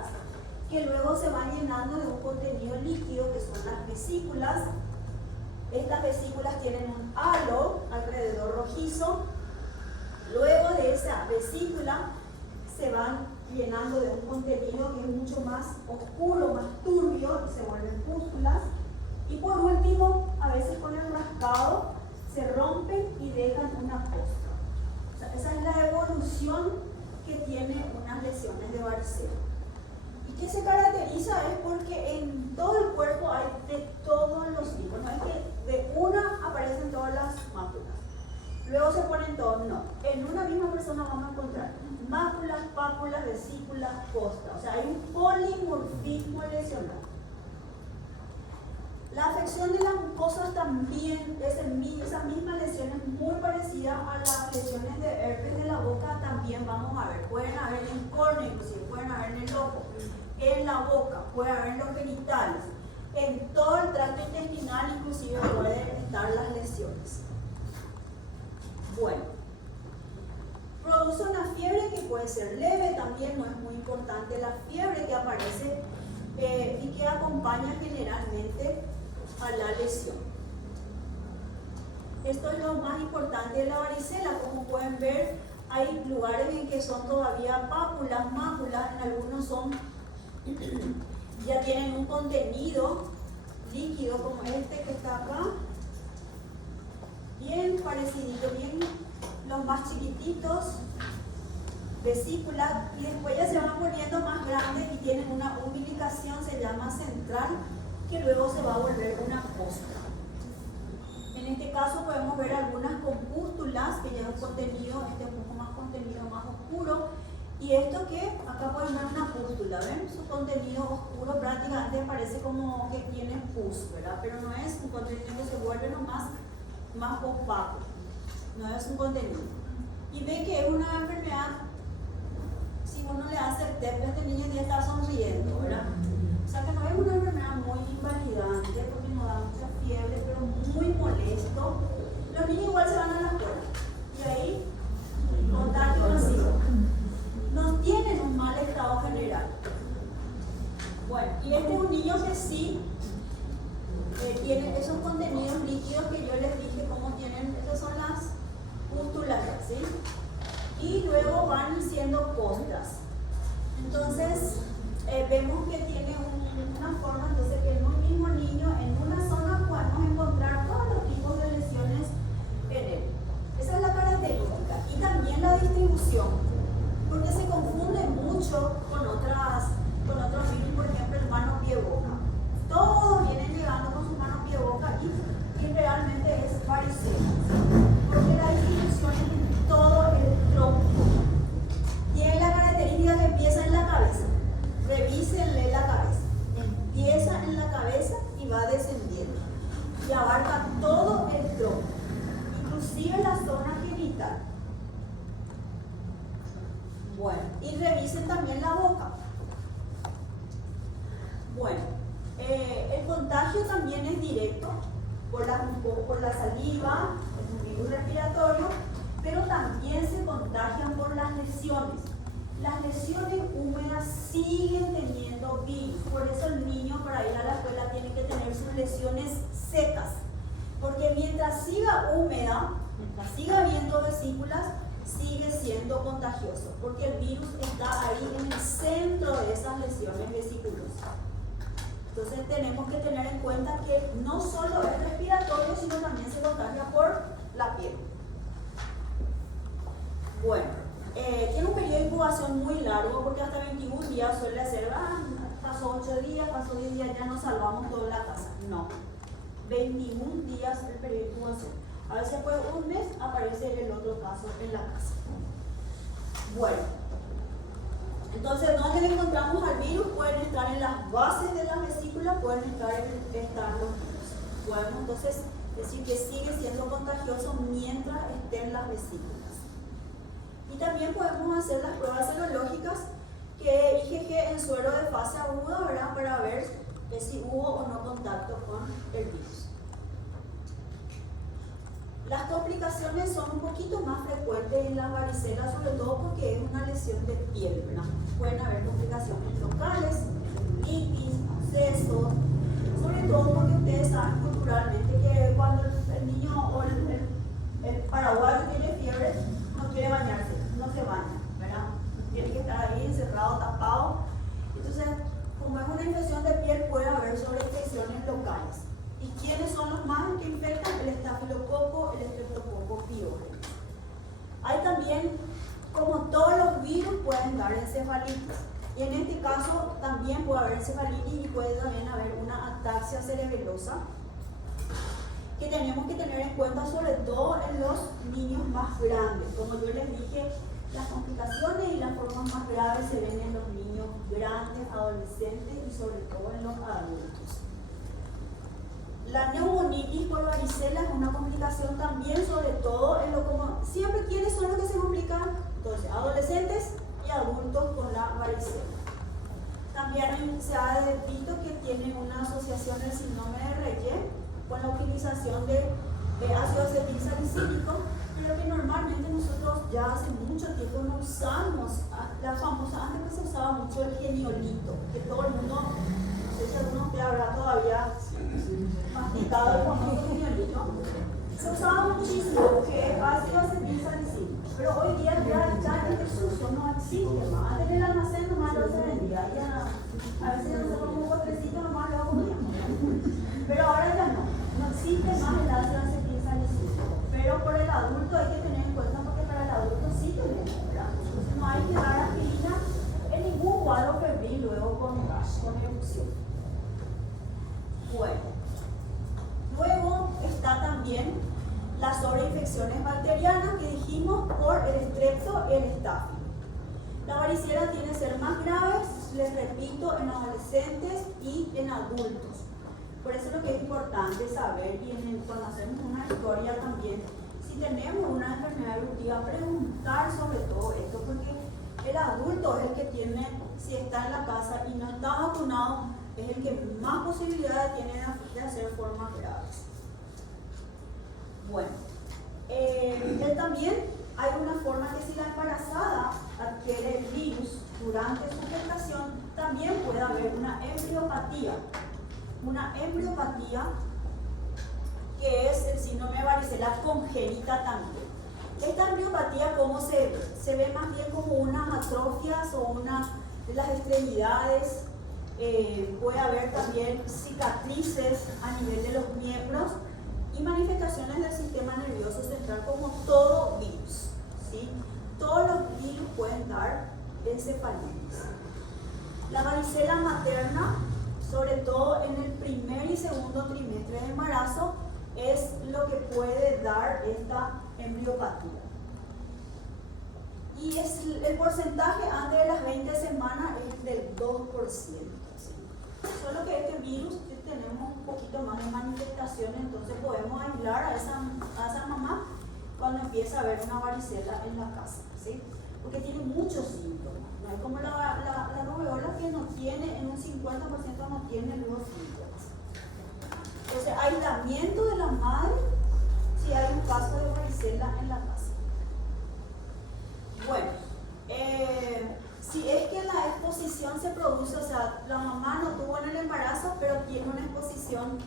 que luego se van llenando de un contenido líquido que son las vesículas. Estas vesículas tienen un halo alrededor rojizo. Luego de esa vesícula se van llenando de un contenido que es mucho más oscuro, más turbio, y se vuelven pústulas. Y por último, a veces con el rascado se rompen y dejan una costra. O sea, esa es la evolución que tiene unas lesiones de varicela. ¿Y qué se caracteriza? Es porque en todo el cuerpo hay de todos los tipos. No es que de una aparecen todas las máculas, luego se ponen todos, no. En una misma persona vamos a encontrar máculas, pápulas, vesículas, costra. O sea, hay un polimorfismo lesional. La afección de las mucosas también, esa misma lesión es muy parecida a las lesiones de herpes de la boca. También vamos a ver, pueden haber en el córneo, inclusive pueden haber en el ojo, en la boca, puede haber en los genitales, en todo el tracto intestinal, inclusive pueden estar las lesiones. Bueno, produce una fiebre que puede ser leve, también no es muy importante la fiebre que aparece y que acompaña generalmente a la lesión. Esto es lo más importante de la varicela. Como pueden ver, hay lugares en que son todavía pápulas, máculas, en algunos son ya tienen un contenido líquido como este que está acá, bien parecidito, bien los más chiquititos, vesículas, y después ya se van poniendo más grandes y tienen una umbilicación, se llama central, que luego se va a volver una costra. En este caso podemos ver algunas con pústulas, que ya es un contenido, un poco más contenido más oscuro, y esto que acá pueden ver una pústula, ¿ven? Su contenido oscuro prácticamente parece como que tiene pus, ¿verdad? Pero no es un contenido que se vuelve nomás más opaco, no es un contenido. Y ve que es una enfermedad, si uno le hace el test, este niño ya está sonriendo, ¿verdad? O sea que no es una enfermedad muy invalidante porque no da mucha fiebre, pero muy molesto. Los niños igual se van a la escuela y ahí contagio masivo. No tienen un mal estado general. Bueno, y este es un niño que sí tiene esos contenidos líquidos que yo les dije cómo tienen, esas son las pústulas, ¿sí? Y luego van siendo costras. Entonces, vemos que tiene una forma, entonces que en un mismo niño, en una zona, podemos encontrar todos los tipos de lesiones en él. Esa es la característica. Y también la distribución, porque se confunde mucho con otros virus, por ejemplo, el mano-pie-boca. Todos vienen llegando con su mano-pie-boca y realmente es varicela, porque la distribución es en todo el tronco. Tiene la característica que empieza en la cabeza. Revísenle la cabeza. Empieza en la cabeza y va descendiendo. Y abarca todo el tronco, inclusive la zona genital. Bueno, y revisen también la boca. Bueno, el contagio también es directo por la saliva, es un virus respiratorio, pero también se contagian por las lesiones. Las lesiones húmedas siguen teniendo virus, por eso el niño para ir a la escuela tiene que tener sus lesiones secas, porque mientras siga húmeda, mientras siga habiendo vesículas, sigue siendo contagioso, porque el virus está ahí en el centro de esas lesiones vesiculosas. Entonces tenemos que tener en cuenta que no solo es respiratorio, sino también se contagia por la piel. Bueno, tiene un periodo de incubación muy largo porque hasta 21 días suele ser, pasó 8 días, pasó 10 días, ya nos salvamos toda la casa. No, 21 días el periodo de incubación. A veces después de un mes aparece el otro caso en la casa. Bueno, entonces ¿dónde le encontramos al virus? Pueden estar en las bases de la vesícula, pueden estar los virus. Bueno, entonces decir que sigue siendo contagioso mientras esté en las vesículas. Y también podemos hacer las pruebas serológicas que IgG en suero de fase aguda, ¿verdad? Para ver si hubo o no contacto con el virus. Las complicaciones son un poquito más frecuentes en la varicela, sobre todo porque es una lesión de piel, ¿verdad? Pueden haber complicaciones locales, litis, abscesos, sobre todo porque ustedes saben culturalmente que cuando el niño o el paraguayo tiene fiebre, no quiere bañarse, no se baña, ¿verdad? Tiene que estar ahí encerrado, tapado. Entonces, como es una infección de piel, puede haber sobreinfecciones locales. ¿Y quiénes son los más que infectan? El estafilococo, el estreptococo pyogenes. Hay también, como todos los virus, pueden dar encefalitis. Y en este caso también puede haber encefalitis y puede también haber una ataxia cerebelosa que tenemos que tener en cuenta, sobre todo en los niños más grandes. Como yo les dije, las complicaciones y las formas más graves se ven en los niños grandes, adolescentes y sobre todo en los adultos. La neumonitis por varicela es una complicación también, sobre todo en lo como siempre. ¿Quiénes son los que se complican? Entonces, adolescentes y adultos con la varicela. También se ha visto que tiene una asociación el síndrome de Reye con la utilización de ácido acetilsalicílico, pero que normalmente nosotros ya hace mucho tiempo no usamos la famosa, antes se usaba mucho el geniolito, que todo el mundo, no sé si alguno te habrá todavía masticado el famoso geniolito. Se usaba muchísimo, que es ácido acetilsalicílico, pero hoy día ya este sucio no existe más. Antes en el almacén nomás lo se vendía, ya a veces nosotros como postrecito nomás lo comíamos, pero ahora ya no existe más el ácido acetilsalicílico. Pero por el adulto hay que tener en cuenta, porque para el adulto sí tenemos, ¿verdad? Entonces no hay que dar aspirina en ningún cuadro febril luego con erupción. Bueno, luego está también las sobreinfecciones bacterianas que dijimos por el estrepto y el estáfilo. La varicela tiene que ser más grave, les repito, en adolescentes y en adultos. Por eso es lo que es importante saber, y cuando hacemos una historia también, si tenemos una enfermedad eruptiva, preguntar sobre todo esto, porque el adulto es el que tiene, si está en la casa y no está vacunado, es el que más posibilidades tiene de hacer formas graves. Bueno, también hay una forma que si la embarazada adquiere el virus durante su gestación, también puede haber una embriopatía. Una embriopatía que es el síndrome de varicela congénita también. Esta embriopatía, ¿cómo se ve? Se ve más bien como unas atrofias o de las extremidades. Puede haber también cicatrices a nivel de los miembros y manifestaciones del sistema nervioso central, como todo virus, ¿sí? Todos los virus pueden dar encefalitis. La varicela materna, sobre todo en el primer y segundo trimestre de embarazo, es lo que puede dar esta embriopatía. Y el porcentaje antes de las 20 semanas es del 2%. ¿Sí? Solo que este virus tenemos un poquito más de manifestaciones, entonces podemos aislar a esa mamá cuando empieza a haber una varicela en la casa, ¿sí? Porque tiene muchos síntomas. No es como la rubeola, que no tiene, en un 50% no tiene los síntomas. Entonces, aislamiento de la madre si hay un caso de varicela en la casa. Bueno, si es que la exposición se produce, o sea, la mamá no tuvo en el embarazo, pero tiene una exposición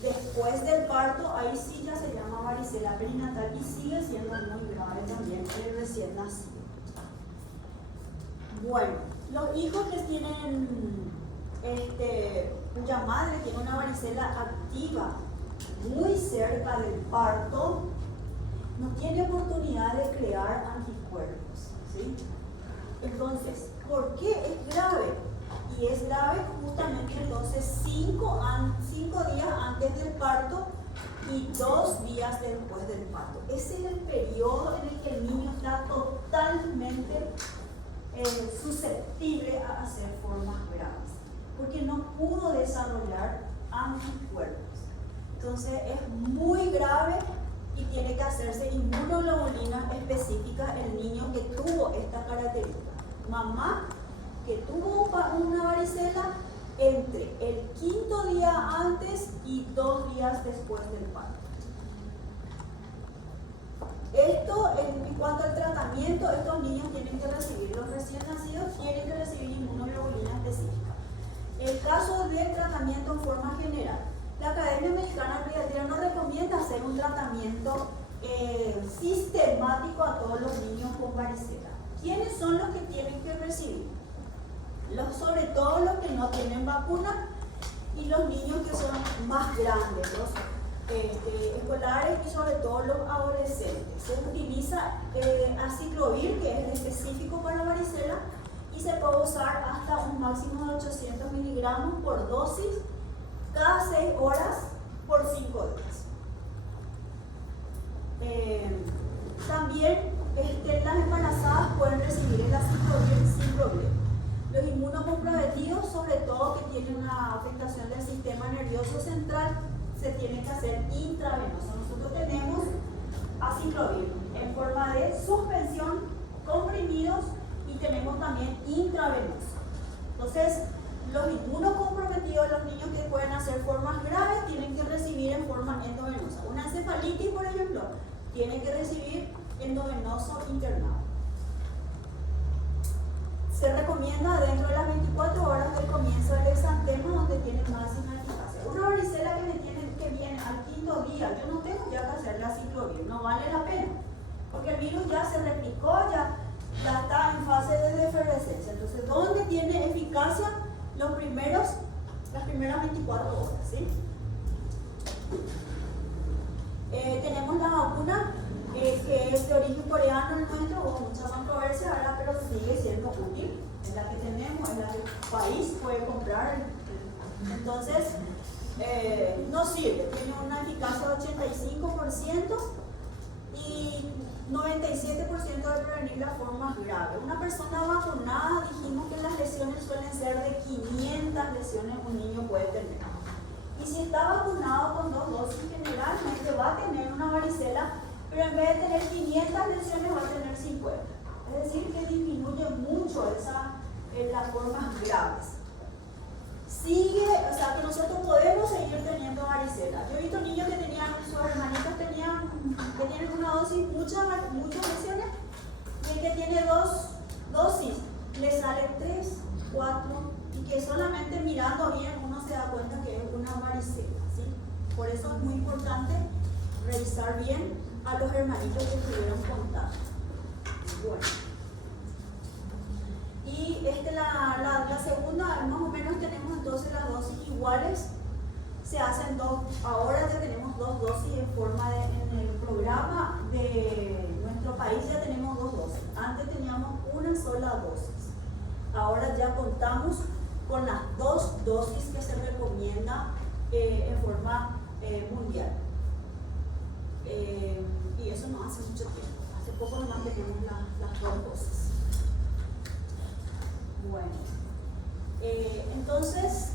después del parto, ahí sí ya se llama varicela perinatal y sigue siendo muy grave también el recién nacido. Bueno, los hijos que tienen cuya madre tiene una varicela activa muy cerca del parto, no tiene oportunidad de crear anticuerpos, ¿sí? Entonces, ¿por qué es grave? Y es grave justamente entonces 5 días antes del parto y 2 días después del parto. Ese es el periodo en el que el niño está totalmente susceptible a hacer formas graves, porque no pudo desarrollar anticuerpos. Entonces es muy grave y tiene que hacerse inmunoglobulina específica el niño que tuvo esta característica. Mamá que tuvo una varicela entre el 5.º día antes y 2 días después del parto. Esto, en cuanto al tratamiento, estos niños tienen que recibir, los recién nacidos tienen que recibir inmunoglobulina específica. El caso del tratamiento en forma general, la Academia Mexicana de Pediatría no recomienda hacer un tratamiento sistemático a todos los niños con varicela. ¿Quiénes son los que tienen que recibir? Sobre todo los que no tienen vacuna y los niños que son más grandes, los escolares y sobre todo los adolescentes. Se utiliza aciclovir, que es el específico para la varicela, y se puede usar hasta un máximo de 800 miligramos por dosis cada 6 horas por 5 días. También las embarazadas pueden recibir el aciclovir sin problema. Los inmunocomprometidos, sobre todo que tienen una afectación del sistema nervioso central, se tienen que hacer intravenoso. Nosotros tenemos aciclovir en forma de suspensión, comprimidos, y tenemos también intravenoso. Entonces, los inmunocomprometidos, los niños que pueden hacer formas graves, tienen que recibir en forma endovenosa. Una encefalitis, por ejemplo, tiene que recibir endovenoso internado. Se recomienda dentro de las 24 horas del comienzo del exantema, donde tiene máxima eficacia. Una varicela que viene al 5.º día, yo no tengo ya que hacerle aciclovir, no vale la pena, porque el virus ya se replicó, ya está en fase de efervescencia. Entonces, ¿dónde tiene eficacia? Las primeras 24 horas, ¿sí? Tenemos la vacuna que es de origen coreano, el nuestro, con mucha controversia ahora, pero sigue siendo útil. Es la que tenemos, es la que el país puede comprar. Entonces, no sirve, tiene una eficacia de 85% y 97% de prevenir las formas graves. Una persona vacunada, dijimos que las lesiones suelen ser de 500 lesiones un niño puede tener. Y si está vacunado con 2 dosis, generalmente va a tener una varicela, pero en vez de tener 500 lesiones va a tener 50. Es decir, que disminuye mucho las formas graves. O sea, que nosotros podemos seguir teniendo varicela. Yo he visto niños que sus hermanitos que tienen una dosis, muchas lesiones, y el que tiene 2 dosis, le sale 3, 4, y que solamente mirando bien uno se da cuenta que es una varicela, ¿sí? Por eso es muy importante revisar bien a los hermanitos que tuvieron contacto. Bueno. Y la segunda, más o menos tenemos entonces las dosis iguales, se hacen ahora ya tenemos 2 dosis en el programa de nuestro país ya tenemos 2 dosis, antes teníamos una sola dosis, ahora ya contamos con las 2 dosis que se recomienda en forma mundial. Y eso no hace mucho tiempo, hace poco nomás tenemos las 2 dosis. Bueno, entonces,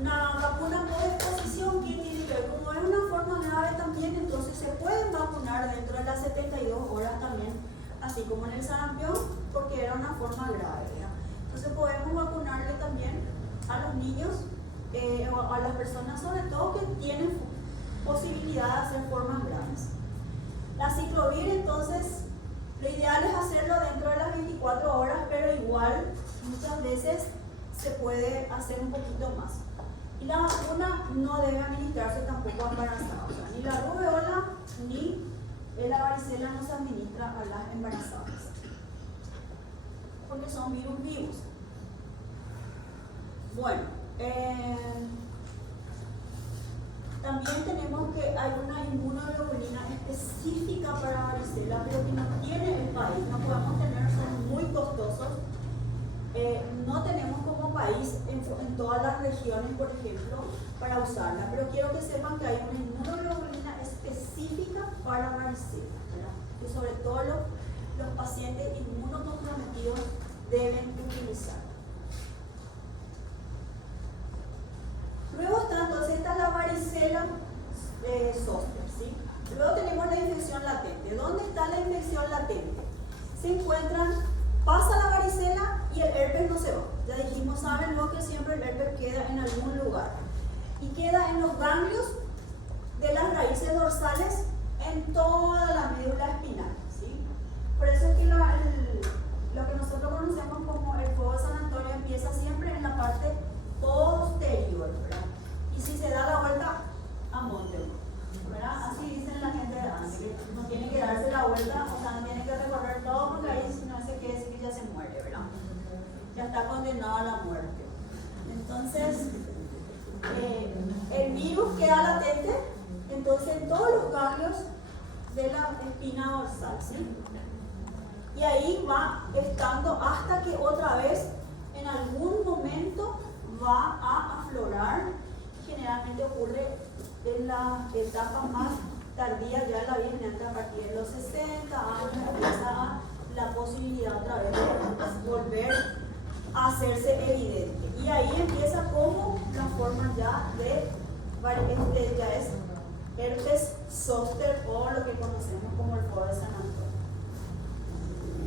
la vacuna por exposición, ¿qué tiene que ver? Como es una forma grave también, entonces se pueden vacunar dentro de las 72 horas también, así como en el sarampión, porque era una forma grave, ¿verdad? Entonces podemos vacunarle también a los niños, o a las personas sobre todo que tienen posibilidad de hacer formas graves. La aciclovir, entonces, lo ideal es hacerlo dentro de las 24 horas, pero igual muchas veces se puede hacer un poquito más. Y la vacuna no debe administrarse tampoco a embarazadas. O sea, ni la rubeola ni la varicela no se administra a las embarazadas, porque son virus vivos. Bueno, También tenemos que hay una inmunoglobulina específica para varicela, pero que no tiene el país, no podemos tener, son muy costosos. No tenemos como país en todas las regiones, por ejemplo, para usarla, pero quiero que sepan que hay una inmunoglobulina específica para varicela, ¿verdad? Que sobre todo los pacientes inmunocomprometidos deben utilizar. Luego está entonces la varicela zoster, ¿sí? Luego tenemos la infección latente. ¿Dónde está la infección latente? Se encuentran, pasa la varicela y el herpes no se va. Ya dijimos, saben lo que siempre el herpes queda en algún lugar. Y queda en los ganglios de las raíces dorsales en toda la médula espinal, ¿sí? Por eso es que lo que nosotros conocemos como el fuego de San Antonio empieza siempre en la parte posterior, ¿verdad? Y si se da la vuelta, a monte, ¿verdad? Así dicen la gente de antes, que no tiene que darse la vuelta, o sea, no tiene que recorrer todo porque ahí si no se quiere decir que ya se muere, ¿verdad? Ya está condenado a la muerte. Entonces, el virus queda latente, entonces en todos los ganglios de la espina dorsal, ¿sí? Y ahí va estando hasta que otra vez, en algún momento, va a aflorar. Generalmente ocurre en la etapa más tardía, ya la vida, a partir de los 60 años, empieza la posibilidad otra vez de volver a hacerse evidente. Y ahí empieza como la forma ya ya es herpes zoster o lo que conocemos como el fuego de San Antonio.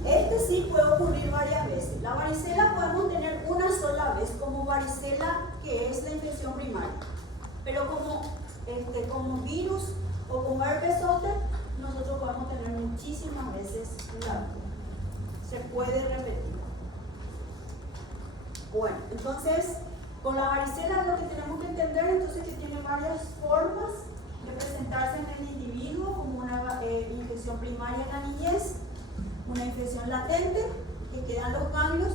Este sí puede ocurrir varias veces. La varicela podemos tener una sola vez como varicela, que es la infección primaria. Pero como virus o como herpes zoster, nosotros podemos tener muchísimas veces la vida. Se puede repetir. Bueno, entonces, con la varicela lo que tenemos que entender entonces que tiene varias formas de presentarse en el individuo, como una infección primaria en la niñez, una infección latente que queda en los ganglios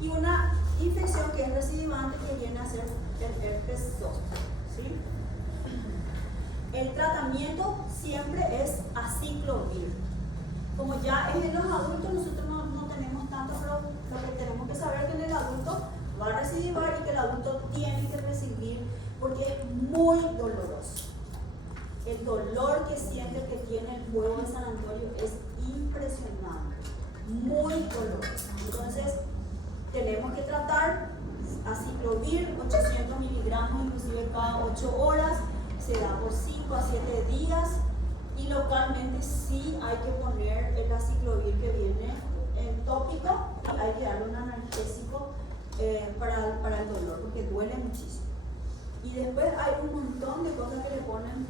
y una infección que es recidivante que viene a ser el herpes zoster, ¿sí? El tratamiento siempre es aciclovir. Como ya es en los adultos, nosotros no tenemos tanto, pero lo que tenemos que saber es que en el adulto va a recidivar y que el adulto tiene que recibir porque es muy doloroso. El dolor que siente que tiene el fuego de San Antonio es impresionante, muy doloroso. Entonces, tenemos que tratar aciclovir 800 miligramos, inclusive cada 8 horas, se da por 5 a 7 días. Y localmente sí hay que poner el aciclovir que viene en tópico y hay que darle un analgésico para el dolor porque duele muchísimo. Y después hay un montón de cosas que le ponen,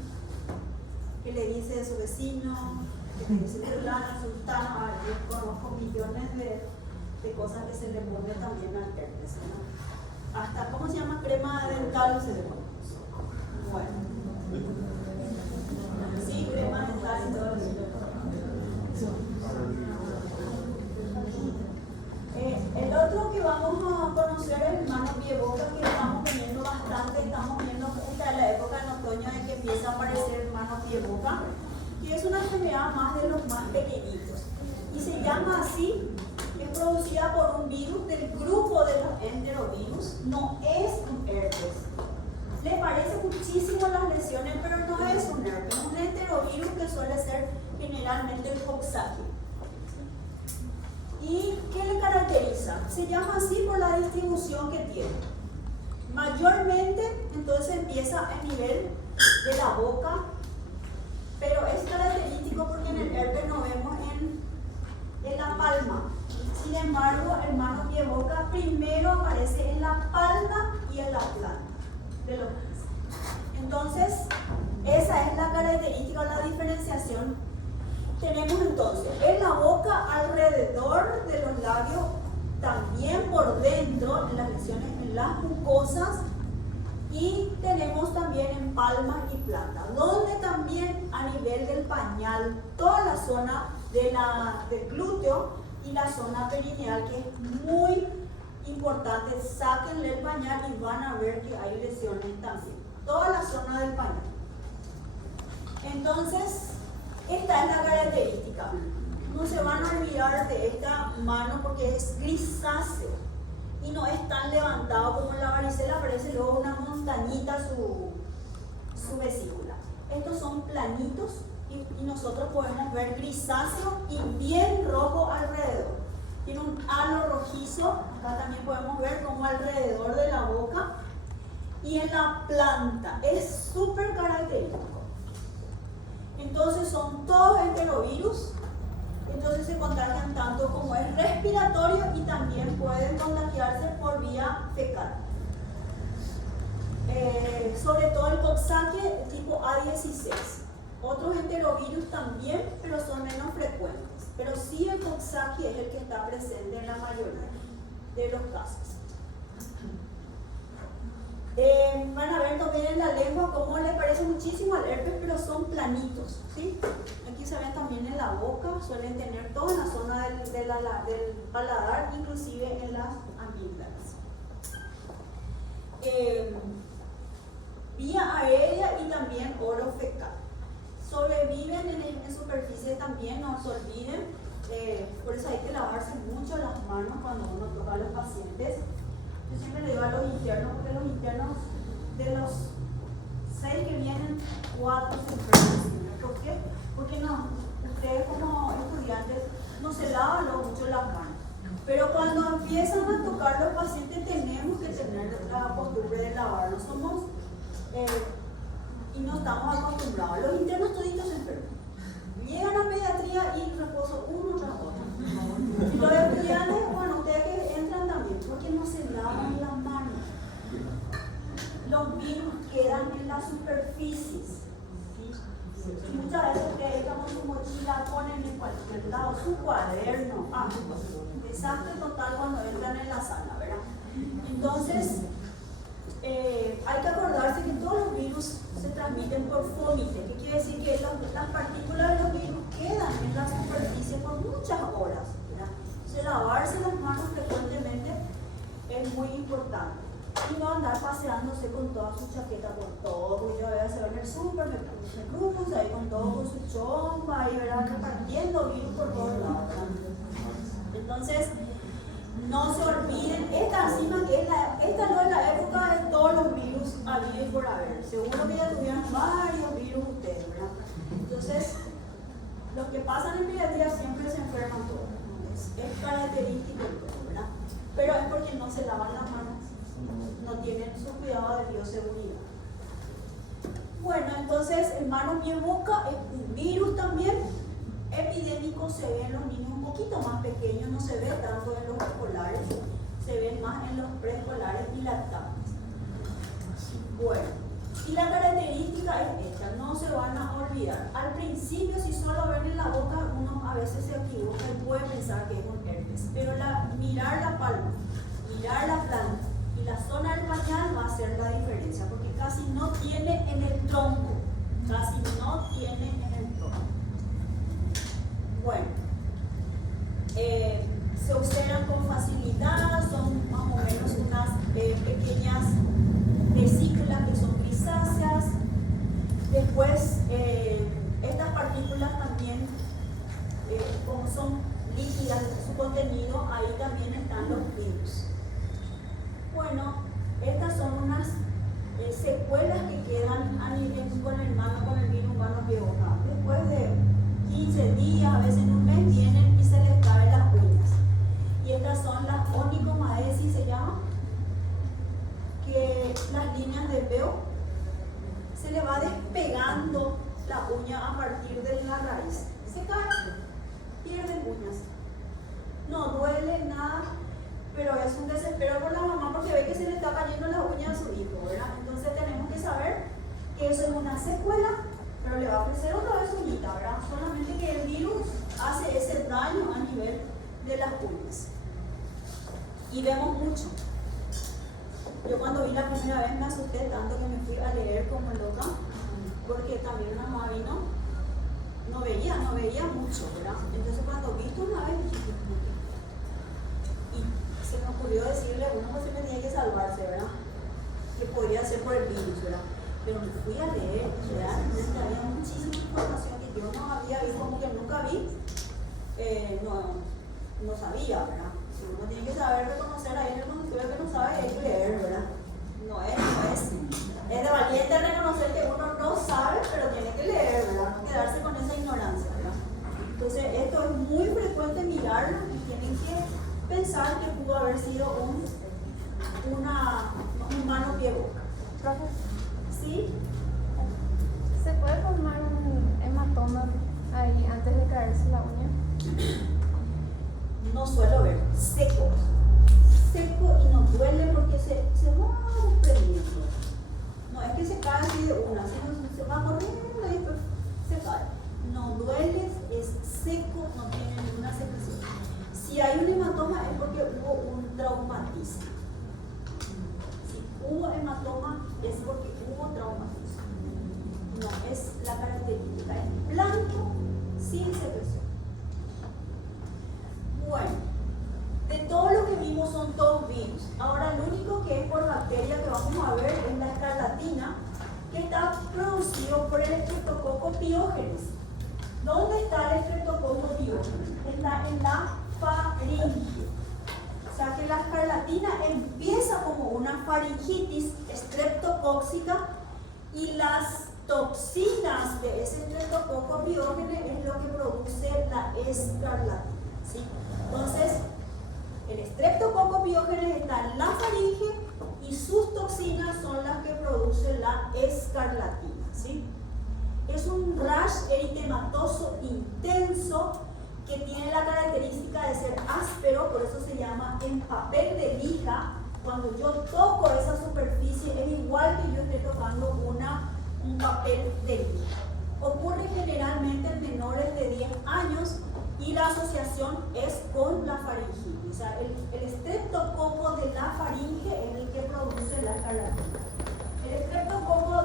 que le dice de su vecino, que le dice fulana, sultana. Yo conozco millones de cosas que se le pone también al herpes, ¿no? Hasta, ¿cómo se llama? Crema dental se le pone. Bueno. Sí, crema dental y todo eso. El otro que vamos a conocer es el mano, pie, boca, que estamos viendo bastante, estamos viendo esta es la época en otoño en que empieza a aparecer el mano, pie, boca, que es una enfermedad más de los más pequeñitos. Y se llama así, es producida por un virus del grupo de los enterovirus, no es un herpes. Le parece muchísimo las lesiones, pero no es un herpes, es un enterovirus que suele ser generalmente el coxsackie. ¿Y qué le caracteriza? Se llama así por la distribución que tiene. Mayormente, entonces empieza a nivel de la boca, pero es característico porque en el herpes lo vemos en la palma. Sin embargo, el mano, pie, boca primero aparece en la palma y en la planta de los pies. Entonces, esa es la característica, la diferenciación. Tenemos entonces en la boca, alrededor de los labios, también por dentro, en las lesiones en las mucosas, y tenemos también en palmas y planta, donde también a nivel del pañal, toda la zona del glúteo y la zona perineal, que es muy importante. Sáquenle el pañal y van a ver que hay lesiones también. Toda la zona del pañal. Entonces, esta es la característica. No se van a olvidar de esta mano porque es grisáceo y no es tan levantado como en la varicela, parece luego una montañita su vesícula. Estos son planitos y nosotros podemos ver grisáceo y bien rojo alrededor. Tiene un halo rojizo, acá también podemos ver como alrededor de la boca y en la planta. Es súper característico. Entonces son todos enterovirus, entonces se contagian tanto como es respiratorio y también pueden contagiarse por vía fecal. Sobre todo el Coxsackie tipo A16. Otros enterovirus también, pero son menos frecuentes. Pero sí el Coxsackie es el que está presente en la mayoría de los casos. Van a ver también en la lengua cómo le parece muchísimo al herpes, pero son planitos, ¿sí? Aquí se ven también en la boca, suelen tener todo en la zona del paladar, inclusive en las amígdalas. Vía aérea y también oro fecal. Sobreviven en superficie también, no se olviden, por eso hay que lavarse mucho las manos cuando uno toca a los pacientes. Yo siempre le digo a los internos, porque los internos de los 6 que vienen, 4 se enferman. ¿Por qué? Porque no, ustedes como estudiantes no se lavan mucho las manos. Pero cuando empiezan a tocar los pacientes tenemos que tener la costumbre de lavarnos. Y no estamos acostumbrados. Los internos toditos se enferman. Llegan a pediatría y reposo uno tras otro. Y los estudiantes, bueno, ustedes que entran también, porque no se lavan las manos. Los virus quedan en las superficies. Y muchas veces ustedes están con su mochila, ponen en cualquier lado su cuaderno. Desastre total cuando entran en la sala, ¿verdad? Entonces, hay que acordarse que todos los virus se transmiten por fómite, que quiere decir que las partículas de los virus quedan en la superficie por muchas horas, ¿verdad? Entonces, lavarse las manos frecuentemente es muy importante. Y no andar paseándose con toda su chaqueta por todo, porque yo a veces en el súper, me cruzo ahí con todo, con su chomba, y verán repartiendo virus por todos lados, ¿verdad? Entonces, no se olviden, esta no es la época de todos los virus habidos y por haber. Seguro que ya tuvieron varios virus ustedes, ¿verdad? Entonces, los que pasan en pediatría siempre se enferman todos. Es característico, ¿verdad? Pero es porque no se lavan las manos, no tienen su cuidado de bioseguridad. Bueno, entonces, en mano, pie, boca es un virus también epidémico, se ve en los niños un poquito más pequeños, no se ve tanto en los escolares, se ve más en los preescolares y lactantes. Bueno, y la característica es esta, no se van a olvidar. Al principio, si solo ven en la boca, uno a veces se equivoca y puede pensar que es un herpes, pero mirar la palma, mirar la planta y la zona del pañal va a hacer la diferencia, porque casi no tiene en el tronco, casi no tiene en el tronco. Bueno, se observan con facilidad, son más o menos unas pequeñas vesículas que son grisáceas. Después, estas partículas también, como son líquidas, su contenido, ahí también están los virus. Bueno, estas son unas secuelas que quedan a nivel con el virus humano que boca. Después de 15 días, a veces en un mes, vienen y se les caen las uñas. Y estas son las onicomaesis, se llama, que las líneas de pelo se le va despegando la uña a partir de la raíz. Se caen, pierden uñas. No duele nada, pero es un desespero por la mamá porque ve que se le está cayendo la uña a su hijo, ¿verdad? Entonces tenemos que saber que eso es una secuela, pero le va a crecer otra vez uñita, ¿verdad? Solamente que el virus hace ese daño a nivel de las uñas. Y vemos mucho. Yo cuando vi la primera vez me asusté tanto que me fui a leer como loca, porque también una mamá vino, no veía mucho, ¿verdad? Entonces cuando vi esto una vez dije, y se me ocurrió decirle, uno pues siempre tiene que salvarse, ¿verdad? Que podría ser por el virus, ¿verdad? pero me fui a leer y realmente había muchísima información que yo no había visto, como que nunca vi, no sabía, ¿verdad? Uno tiene que saber reconocer ahí en el consultorio que no sabe y hay que leer, ¿verdad? Es de valiente reconocer que uno no sabe, pero tiene que leer, ¿verdad? No quedarse con esa ignorancia, ¿verdad? Entonces, esto es muy frecuente mirarlo y tienen que pensar que pudo haber sido un mano pie boca. Profe, ¿Sí? ¿se puede formar un hematoma ahí antes de caerse la uña? No suelo ver seco y no duele porque se va desprendiendo. No es que se cae así de una, sino se va corriendo y después se cae. No duele, es seco, no tiene ninguna secreción. Si hay un hematoma es porque hubo un traumatismo. Si hubo hematoma es porque hubo traumatismo. No es la característica, es blanco sin secreción. Bueno, de todo lo que vimos son todos virus. Ahora, lo único que es por bacteria que vamos a ver es la escarlatina, que está producido por el Streptococcus pyogenes. ¿Dónde está el Streptococcus pyogenes? Está en la faringe. O sea que la escarlatina empieza como una faringitis streptocóxica y las toxinas de ese Streptococcus pyogenes es lo que produce la escarlatina. ¿Sí? Entonces, el Streptococcus pyogenes está en la faringe y sus toxinas son las que produce la escarlatina. ¿Sí? Es un rash eritematoso intenso que tiene la característica de ser áspero, por eso se llama en papel de lija. Cuando yo toco esa superficie es igual que yo esté tocando un papel de lija. Ocurre generalmente en menores de 10 años y la asociación es con la faringitis. O sea, el estreptococo de la faringe es el que produce la escarlatina. El estreptococo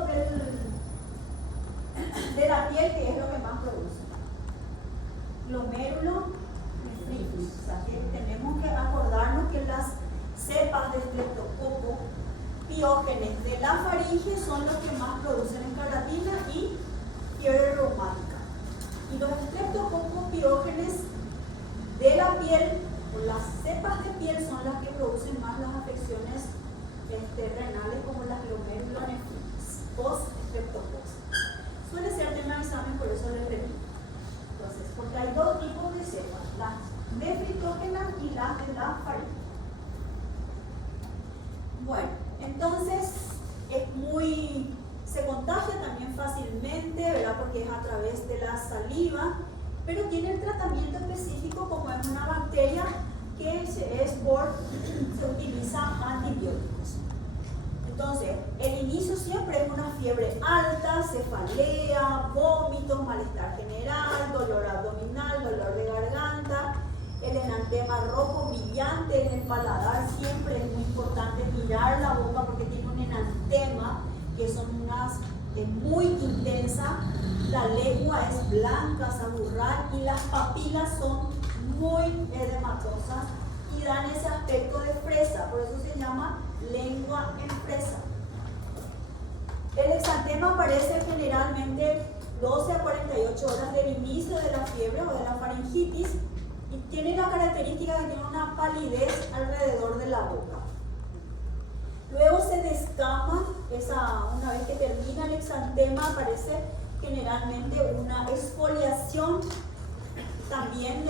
de la piel, que es lo que más produce. Glomerulonephritis. O sea, que tenemos que acordarnos que las cepas de estreptococo pyogenes de la faringe son los que más producen escarlatina y fiebre reumática. Y los estreptococcus pyogenes de la piel, o las cepas de piel, son las que producen más las afecciones renales como las glomerulonephritis post-estreptococcus. Suele ser tema de examen, por eso les repito. Entonces, porque hay dos tipos de cepas, las nefritógenas y las de la faringe. Bueno, entonces se contagia también fácilmente, ¿verdad? Porque es a través de la saliva, pero tiene el tratamiento específico como es una bacteria que se utiliza antibióticos. Entonces, el inicio siempre es una fiebre alta, cefalea, vómitos, malestar general, dolor abdominal, dolor de garganta, el enantema rojo brillante en el paladar. Siempre es muy importante mirar la boca porque tiene un enantema que son muy intensa, la lengua es blanca, saburral y las papilas son muy edematosas y dan ese aspecto de fresa, por eso se llama lengua en fresa. El exantema aparece generalmente 12 a 48 horas del inicio de la fiebre o de la faringitis y tiene la característica de que tiene una palidez alrededor de la boca. Luego se descama, una vez que termina el exantema aparece generalmente una exfoliación también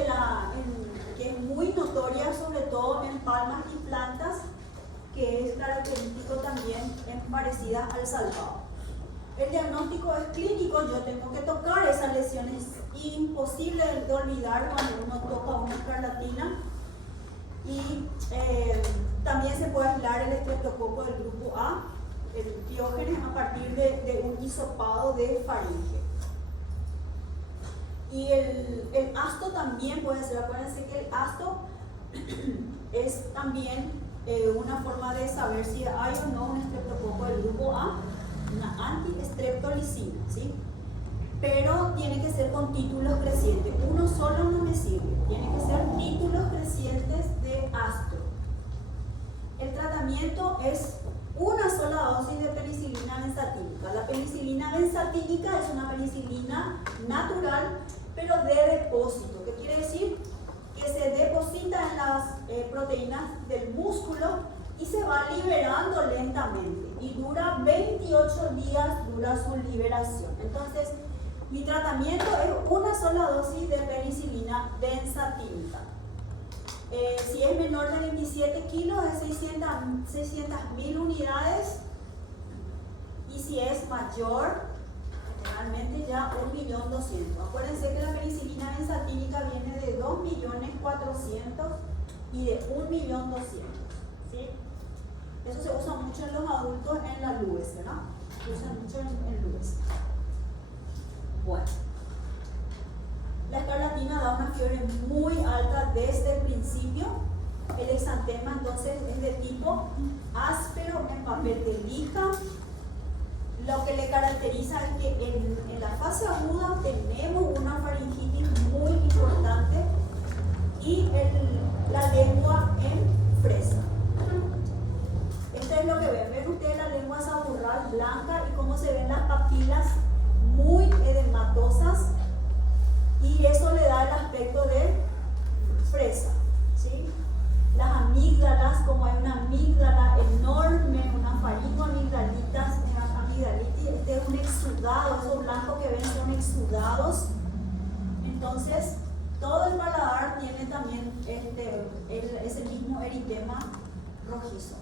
que es muy notoria, sobre todo en palmas y plantas, que es característico también parecidas al salvado. El diagnóstico es clínico, yo tengo que tocar esas lesiones, imposible de olvidar cuando uno toca una escarlatina. Y también se puede aislar el estreptococo del grupo A, el piógenes, a partir de un hisopado de faringe. Y el asto también puede ser, acuérdense que el asto es también una forma de saber si hay o no un estreptococo del grupo A, una antiestreptolicina, ¿sí? Pero tiene que ser con títulos crecientes. Uno solo no me sirve, tiene que ser títulos crecientes de astro. El tratamiento es una sola dosis de penicilina benzatínica. La penicilina benzatínica es una penicilina natural, pero de depósito. ¿Qué quiere decir? Que se deposita en las proteínas del músculo y se va liberando lentamente. Y dura 28 días, dura su liberación. Entonces, mi tratamiento es una sola dosis de penicilina benzatínica. Si es menor de 27 kilos, es 600.000 unidades. Y si es mayor, generalmente ya 1.200.000. Acuérdense que la penicilina benzatínica viene de 2.400.000 y de 1.200.000. ¿Sí? Eso se usa mucho en los adultos en la LUES, ¿verdad? Se usa mucho en LUES. Bueno. La escarlatina da una fiebre muy alta desde el principio. El exantema entonces es de tipo áspero en papel de lija. Lo que le caracteriza es que en la fase aguda tenemos una faringitis muy importante y la lengua en fresa. Esto es lo que ven. Ven ustedes la lengua saburral blanca y cómo se ven las papilas muy edematosas. Y eso le da el aspecto de fresa, ¿sí? Las amígdalas, como hay una amígdala enorme, una faringoamigdalitis, este es un exudado, esos blancos que ven son exudados. Entonces, todo el paladar tiene también ese mismo eritema rojizo.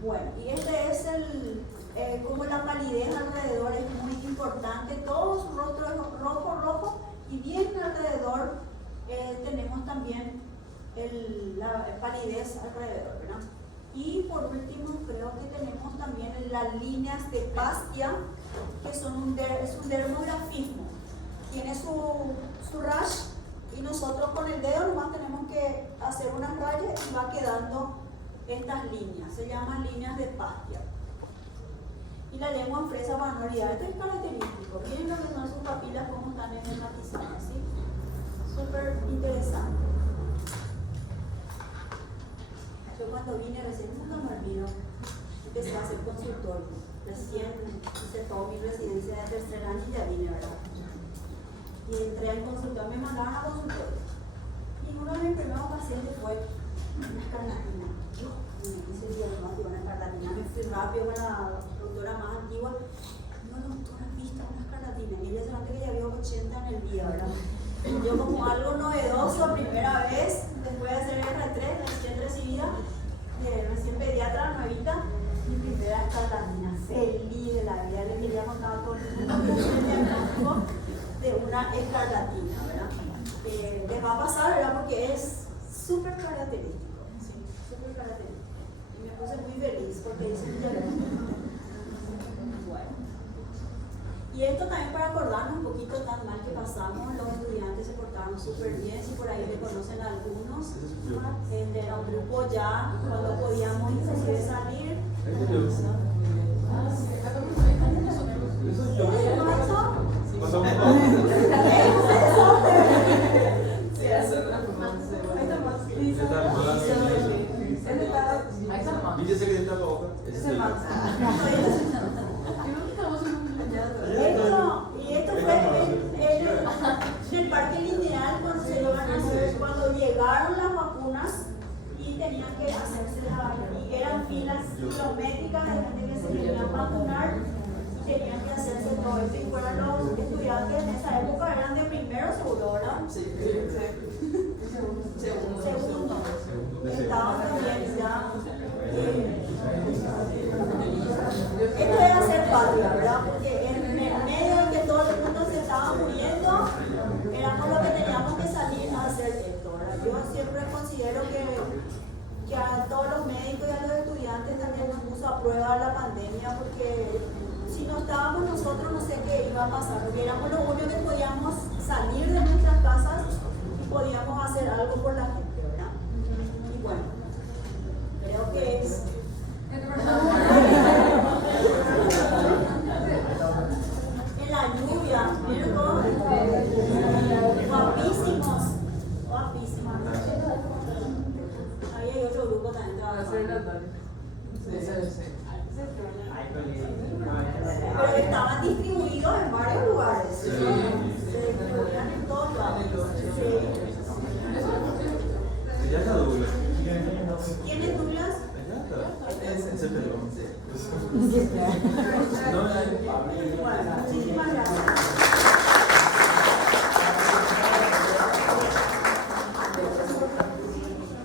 Bueno, y este es como la palidez alrededor es muy importante. Todo su rostro es rojo y bien alrededor tenemos también la palidez alrededor, ¿verdad? Y por último creo que tenemos también las líneas de Pastia, que es un dermografismo. Tiene su rash y nosotros con el dedo nomás tenemos que hacer unas rayas y va quedando estas líneas. Se llaman líneas de Pastia. Y la lengua en fresa para no olvidar. Esto es característico. Miren lo que son sus papilas, cómo están esquematizadas, ¿sí? Súper interesante. Yo cuando vine recién, nunca me olvido, empecé a hacer consultorio. Recién hice toda mi residencia de tercer año y ya vine, ¿verdad? Y entré al consultorio, me mandaron a consultorio. Y uno de mis primeros pacientes fue una escarlatina. Yo me hice diagnóstico, una escarlatina. Me fui rápido con la doctora más antigua. No, doctora, ¿viste una escarlatina? Y ella se nota que ya había 80 en el día, ¿verdad? Yo como algo novedoso, primera vez, después de hacer R3, recién recibida, recién pediatra nuevita, mi primera escarlatina, feliz de la vida, le quería contar a todo el mundo el diagnóstico de una escarlatina, ¿verdad? Les va a pasar, ¿verdad? Porque es súper característico, sí, súper característico. Y me puse muy feliz porque hice un diagnóstico. Bueno. Y esto también para acordarnos un poquito tan mal que pasamos, los estudiantes se portaron súper bien, si por ahí le conocen a algunos, era un grupo ya cuando podíamos inclusive salir. Esto fue en el Parque Lineal cuando llegaron las vacunas y tenían que hacerse y eran filas kilométricas de gente que se querían vacunar y tenían que hacerse todo esto. Y fueron los estudiantes en esa época, eran de primero seguro, ¿verdad? Sí. Segundo. Estaban también ya. Esto era hacer patria, ¿verdad? Porque en medio de que todo el mundo se estaba muriendo, éramos los que teníamos que salir a hacer esto, ¿verdad? Yo siempre considero que a todos los médicos y a los estudiantes también nos puso a prueba la pandemia, porque si no estábamos nosotros no sé qué iba a pasar, porque éramos los únicos que podíamos salir de nuestras casas y podíamos hacer algo por la gente, ¿verdad? Y bueno, creo que es... En la lluvia, miren todos guapísimos, guapísimos. Ahí hay otro grupo también. Pero estaban distribuidos en varios lugares. Se distribuían en todos lados. Ya está Douglas. ¿Quién es Douglas? Ese pelón. Bueno, muchísimas gracias.